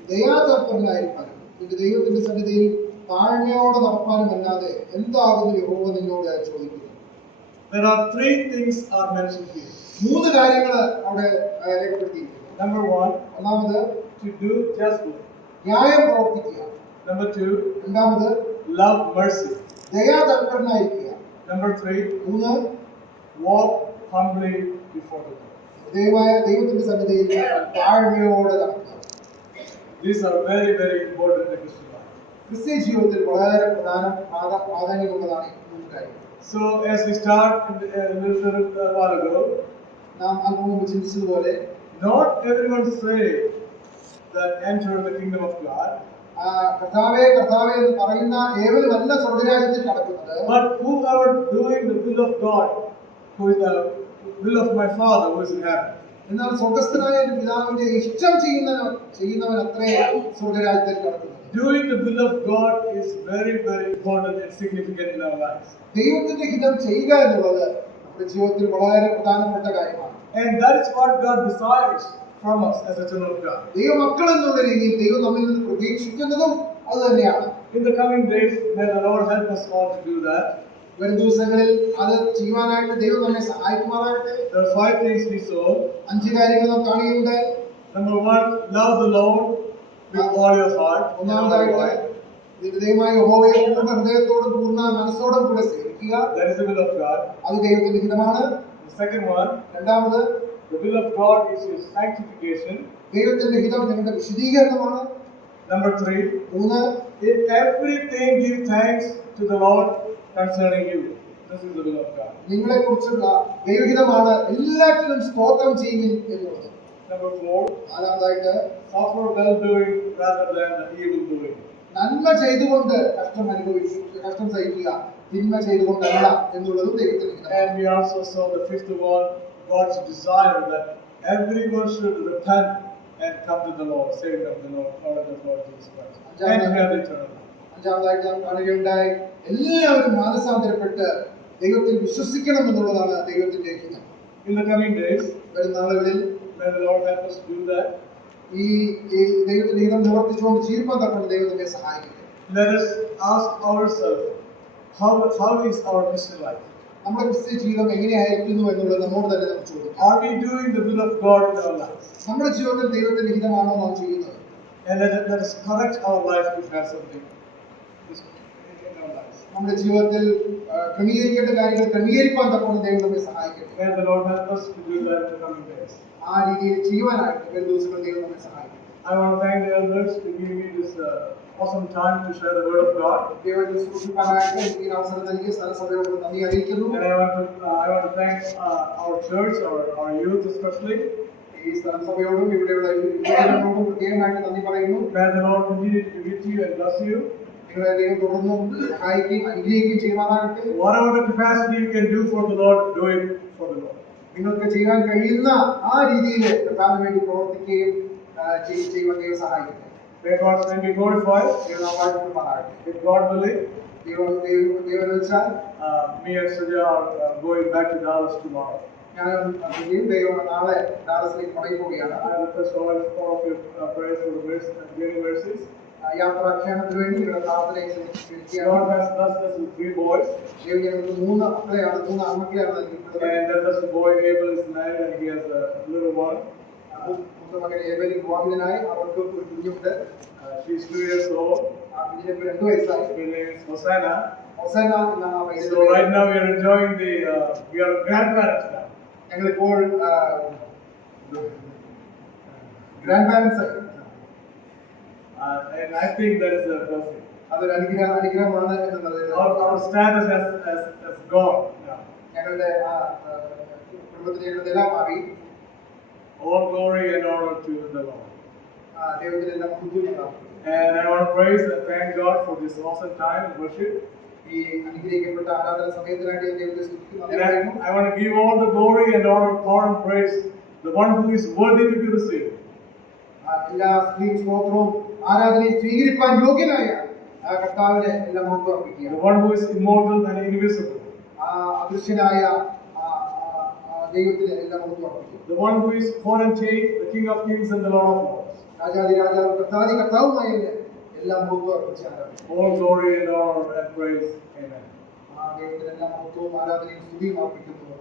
ദയാതൽപരനായിരിക്കാനും നിന്റെ ദൈവത്തിന്റെ സന്നിധിയിൽ താഴ്മയോടെ നടപ്പാനും അല്ലാതെ എന്താകുന്നു യഹോവ നിന്നോട് ചോദിക്കുന്നു. There are three things are mentioned here. 3 കാര്യങ്ങൾ അവിടെ രേഖപ്പെടുത്തിയിരിക്കുന്നു. Number one, ഒന്നാമത് to do justly. ന്യായം പ്രവർത്തിക്കുക. Number two, രണ്ടാമത് love mercy. ദയാതൽപരനായിരിക്കുക. Number three, 3 walk humbly before the Lord. ദൈവത്തിന്റെ സന്നിധിയിൽ താഴ്മയോടെ നടക്കുക. These are very, very important in the Christian life. ക്രിസ്ത്യ ജീവിതത്തിൽ വളരെ പ്രാധാന്യമുള്ളതാണ് ഈ 3 കാര്യങ്ങൾ. So, as we start a little while ago, നാം അല്പം മുമ്പ് ചിന്തിച്ചതുപോലെ not everyone say that enter the kingdom of God, കർത്താവേ കർത്താവേ എന്ന് പറയുന്ന ഏവരുമല്ല സ്വർഗ്ഗരാജ്യത്തിൽ കടക്കുന്നത്. but whoever doing the will of God, who is the will of my Father who is in heaven. എന്നാൽ സ്വർഗ്ഗസ്ഥനായ എന്റെ പിതാവിന്റെ ഇഷ്ടം ചെയ്യുന്നവൻ അത്രേ സ്വർഗ്ഗരാജ്യത്തിൽ കടക്കുന്നത്. Doing the will of God is very, very important and significant in our lives. ദൈവത്തിന്റെ ഹിതം ചെയ്യുക എന്നുള്ളത് നമ്മുടെ ജീവിതത്തിൽ വളരെ പ്രധാനപ്പെട്ട കാര്യമാണ്. And that is what God desires from us as a children of God. ദൈവമക്കൾ എന്നുള്ള രീതിയിൽ ദൈവം നമ്മിൽ നിന്ന് പ്രതീക്ഷിക്കുന്നതും അത് തന്നെയാണ്. In the coming days, may the Lord help us all to do that. വരും ദിവസങ്ങളിൽ അത് ചെയ്യുവാനായിട്ട് ദൈവം നമ്മെ സഹായിക്കുമാറാകട്ടെ. There are 5 things we saw. 5 കാര്യങ്ങൾ നാം കാണുകയുണ്ടായി. Number 1, love the Lord with all your heart. ഒന്നാമതായിട്ട് നിന്റെ ദൈവമായ യഹോവയെ പൂർണ്ണ ഹൃദയത്തോടും പൂർണ്ണ മനസ്സോടും കൂടെ സേവിക്കുക. That is the will of God. അത് ദൈവത്തിന്റെ ഹിതമാണ്. The second one, രണ്ടാമത് the will of God is your sanctification. ദൈവത്തിന്റെ ഹിതം നിങ്ങളുടെ വിശുദ്ധീകരണമാണ്. Number 3, 3 in everything give thanks to the Lord concerning you. This is the will of God. നിങ്ങളെ കുറിച്ചുള്ള ദൈവഹിതമാണ് എല്ലാറ്റിനും സ്തോത്രം ചെയ്യുവിൻ എന്നുള്ളത്. Number 4, നാലാമതായിട്ട് suffer well doing rather than the evil doing. നന്മ ചെയ്തുകൊണ്ട് കഷ്ടം സഹിക്കുക, തിന്മ ചെയ്തുകൊണ്ടല്ല എന്നുള്ളതും ദൈവത്തിന്റെ ഹിതമാണ്. And we also saw the 5th one, God's desire that everyone should repent and come to the Lord, saving of the Lord, or the Lord Jesus Christ, and to have eternal life. 5-ാമതായിട്ട് നാം കാണുകയുണ്ടായി എല്ലാവരും മാനസാന്തരപ്പെട്ട് ദൈവത്തിൽ വിശ്വസിക്കണം എന്നുള്ളതാണ് ദൈവത്തിന്റെ ഹിതം. In the coming days, വരും നാളുകളിൽ may the Lord help us do that. ഈ ദൈവത്തിന്റെ ഹിതം നിവർത്തിച്ചുകൊണ്ട് ജീവിക്കാൻ തക്കൊണ്ട് ദൈവം നമ്മെ സഹായിക്കട്ടെ. Let us ask ourselves, how is our Christian life? നമ്മുടെ ക്രിസ്ത്യ ജീവിതം എങ്ങനെയായിരിക്കുന്നു എന്നുള്ളത് നമ്മോട് തന്നെ നമുക്ക് ചോദിക്കാം. Are we doing the will of God in our lives? നമ്മുടെ ജീവിതത്തിൽ ദൈവത്തിന്റെ ഹിതമാണോ നാം ചെയ്യുന്നത്? And let us correct our life if we have something in our lives. നമ്മുടെ ജീവിതത്തിൽ ക്രമീകരിക്കേണ്ട കാര്യങ്ങൾ ക്രമീകരിക്കാൻ തക്കൊണ്ട് ദൈവം നമ്മെ സഹായിക്കട്ടെ. May the Lord help us to do that in the coming days. ആ രീതിയിൽ ചെയ്യുവാനായിട്ട് വരും ദിവസങ്ങൾ ദൈവം നമ്മെ സഹായിക്കട്ടെ. I want to thank the elders for giving me this awesome time to share the word of God. ദൈവത്തെ സൂക്ഷിക്കാനായിട്ട് എനിക്ക് ഈ അവസരം നൽകിയ സ്ഥലസഭയോട് നന്ദി അറിയിക്കുന്നു. And I want to thank our church, our youth especially. ഈ സ്ഥലസഭയോടും ഇവിടെയുള്ള യുവജനങ്ങളോടും പ്രത്യേകമായിട്ട് നന്ദി പറയുന്നു. May the Lord continue to be with you and bless you. നിങ്ങളെ ദൈവം തുടർന്നും സഹായിക്കുകയും അനുഗ്രഹിക്കുകയും ചെയ്യുവാനാകട്ടെ. Whatever the capacity you can do for the Lord, do it for the Lord. നിങ്ങൾക്ക് ചെയ്യാൻ കഴിയുന്ന ആ രീതിയിൽ കർത്താവിന് വേണ്ടി പ്രവർത്തിക്കുകയും ചെയ്യുവാൻ ദൈവം സഹായിക്കട്ടെ. May God's name be glorified. ദൈവം നാം വാഴ്ത്തപ്പെടുമാറാകട്ടെ. If God willing, ദൈവം വെച്ചാൽ me and Sujay are going back to Dallas tomorrow. ഞാൻ ദൈവം നാളെ ഡാലസിലേക്ക് മടങ്ങി പോവുകയാണ്. I request all of you prayers for the journey mercies. യാത്രാക്ഷേമത്തിന് വേണ്ടി ഇവിടെ പ്രാർത്ഥനയെ God has blessed us with 3 boys. ദൈവം ഞങ്ങൾക്ക് 3 മക്കളെയാണ്, 3 ആൺമക്കളെയാണ് നൽകിയിട്ടുള്ളത്. And that was the boy Abel is married and he has a little one. മൂത്ത മകൻ ഏബൽ വിവാഹിതനായി, അവർക്ക് ഒരു കുഞ്ഞുണ്ട്. She's 2 years old. ആ കുഞ്ഞിന് 2 വയസ്സായി. Her name is Hosanna. ഹൊസന്ന എന്നാണ് ആ പൈതൽ. So right now we are enjoying we are grandparents now. ഞങ്ങളിപ്പോൾ ഗ്രാൻഡ് പാരന്റ്സ് ആയി. And I think that is a blessing. അതൊരു അനുഗ്രഹമാണ് എന്നുള്ളത്. Our status has gone now. ഞങ്ങളുടെ കുടുംബത്തിലെ എല്ലാം മാറി. All glory and honor to the Lord. ദൈവത്തിനെല്ലാം മഹത്വം. And I want to praise and thank God for this awesome time of worship. ഈ അനുഗ്രഹിക്കപ്പെട്ട ആരാധന സമയത്തിനായിട്ട് ദൈവത്തെ സ്തുതിക്കുന്നു. And I want to give all the glory and honor, power and praise the one who is worthy to be received. എല്ലാ സ്തുതിയും സ്തോത്രവും ആരാധനയും സ്വീകരിക്കാൻ യോഗ്യനായ ആ കർത്താവിനെ എല്ലാം മഹത്വം അർപ്പിക്കുക. The one who is immortal and invisible. ആ അദൃശ്യനായ ദൈവത്തിന് എല്ലാം മഹത്വം അർപ്പിക്കുക. The one who is potentate, the King of Kings and the Lord of Lords. രാജാതി രാജാവ് കർത്താതി കർത്താവുമായവന് എല്ലാം മഹത്വം അർപ്പിച്ച് ആരാധിക്കുക. All glory and honor and praise. Amen. ആ ദൈവത്തിന് എല്ലാം മഹത്വവും ആരാധനയും സ്തുതിയും അർപ്പിക്കുന്നു.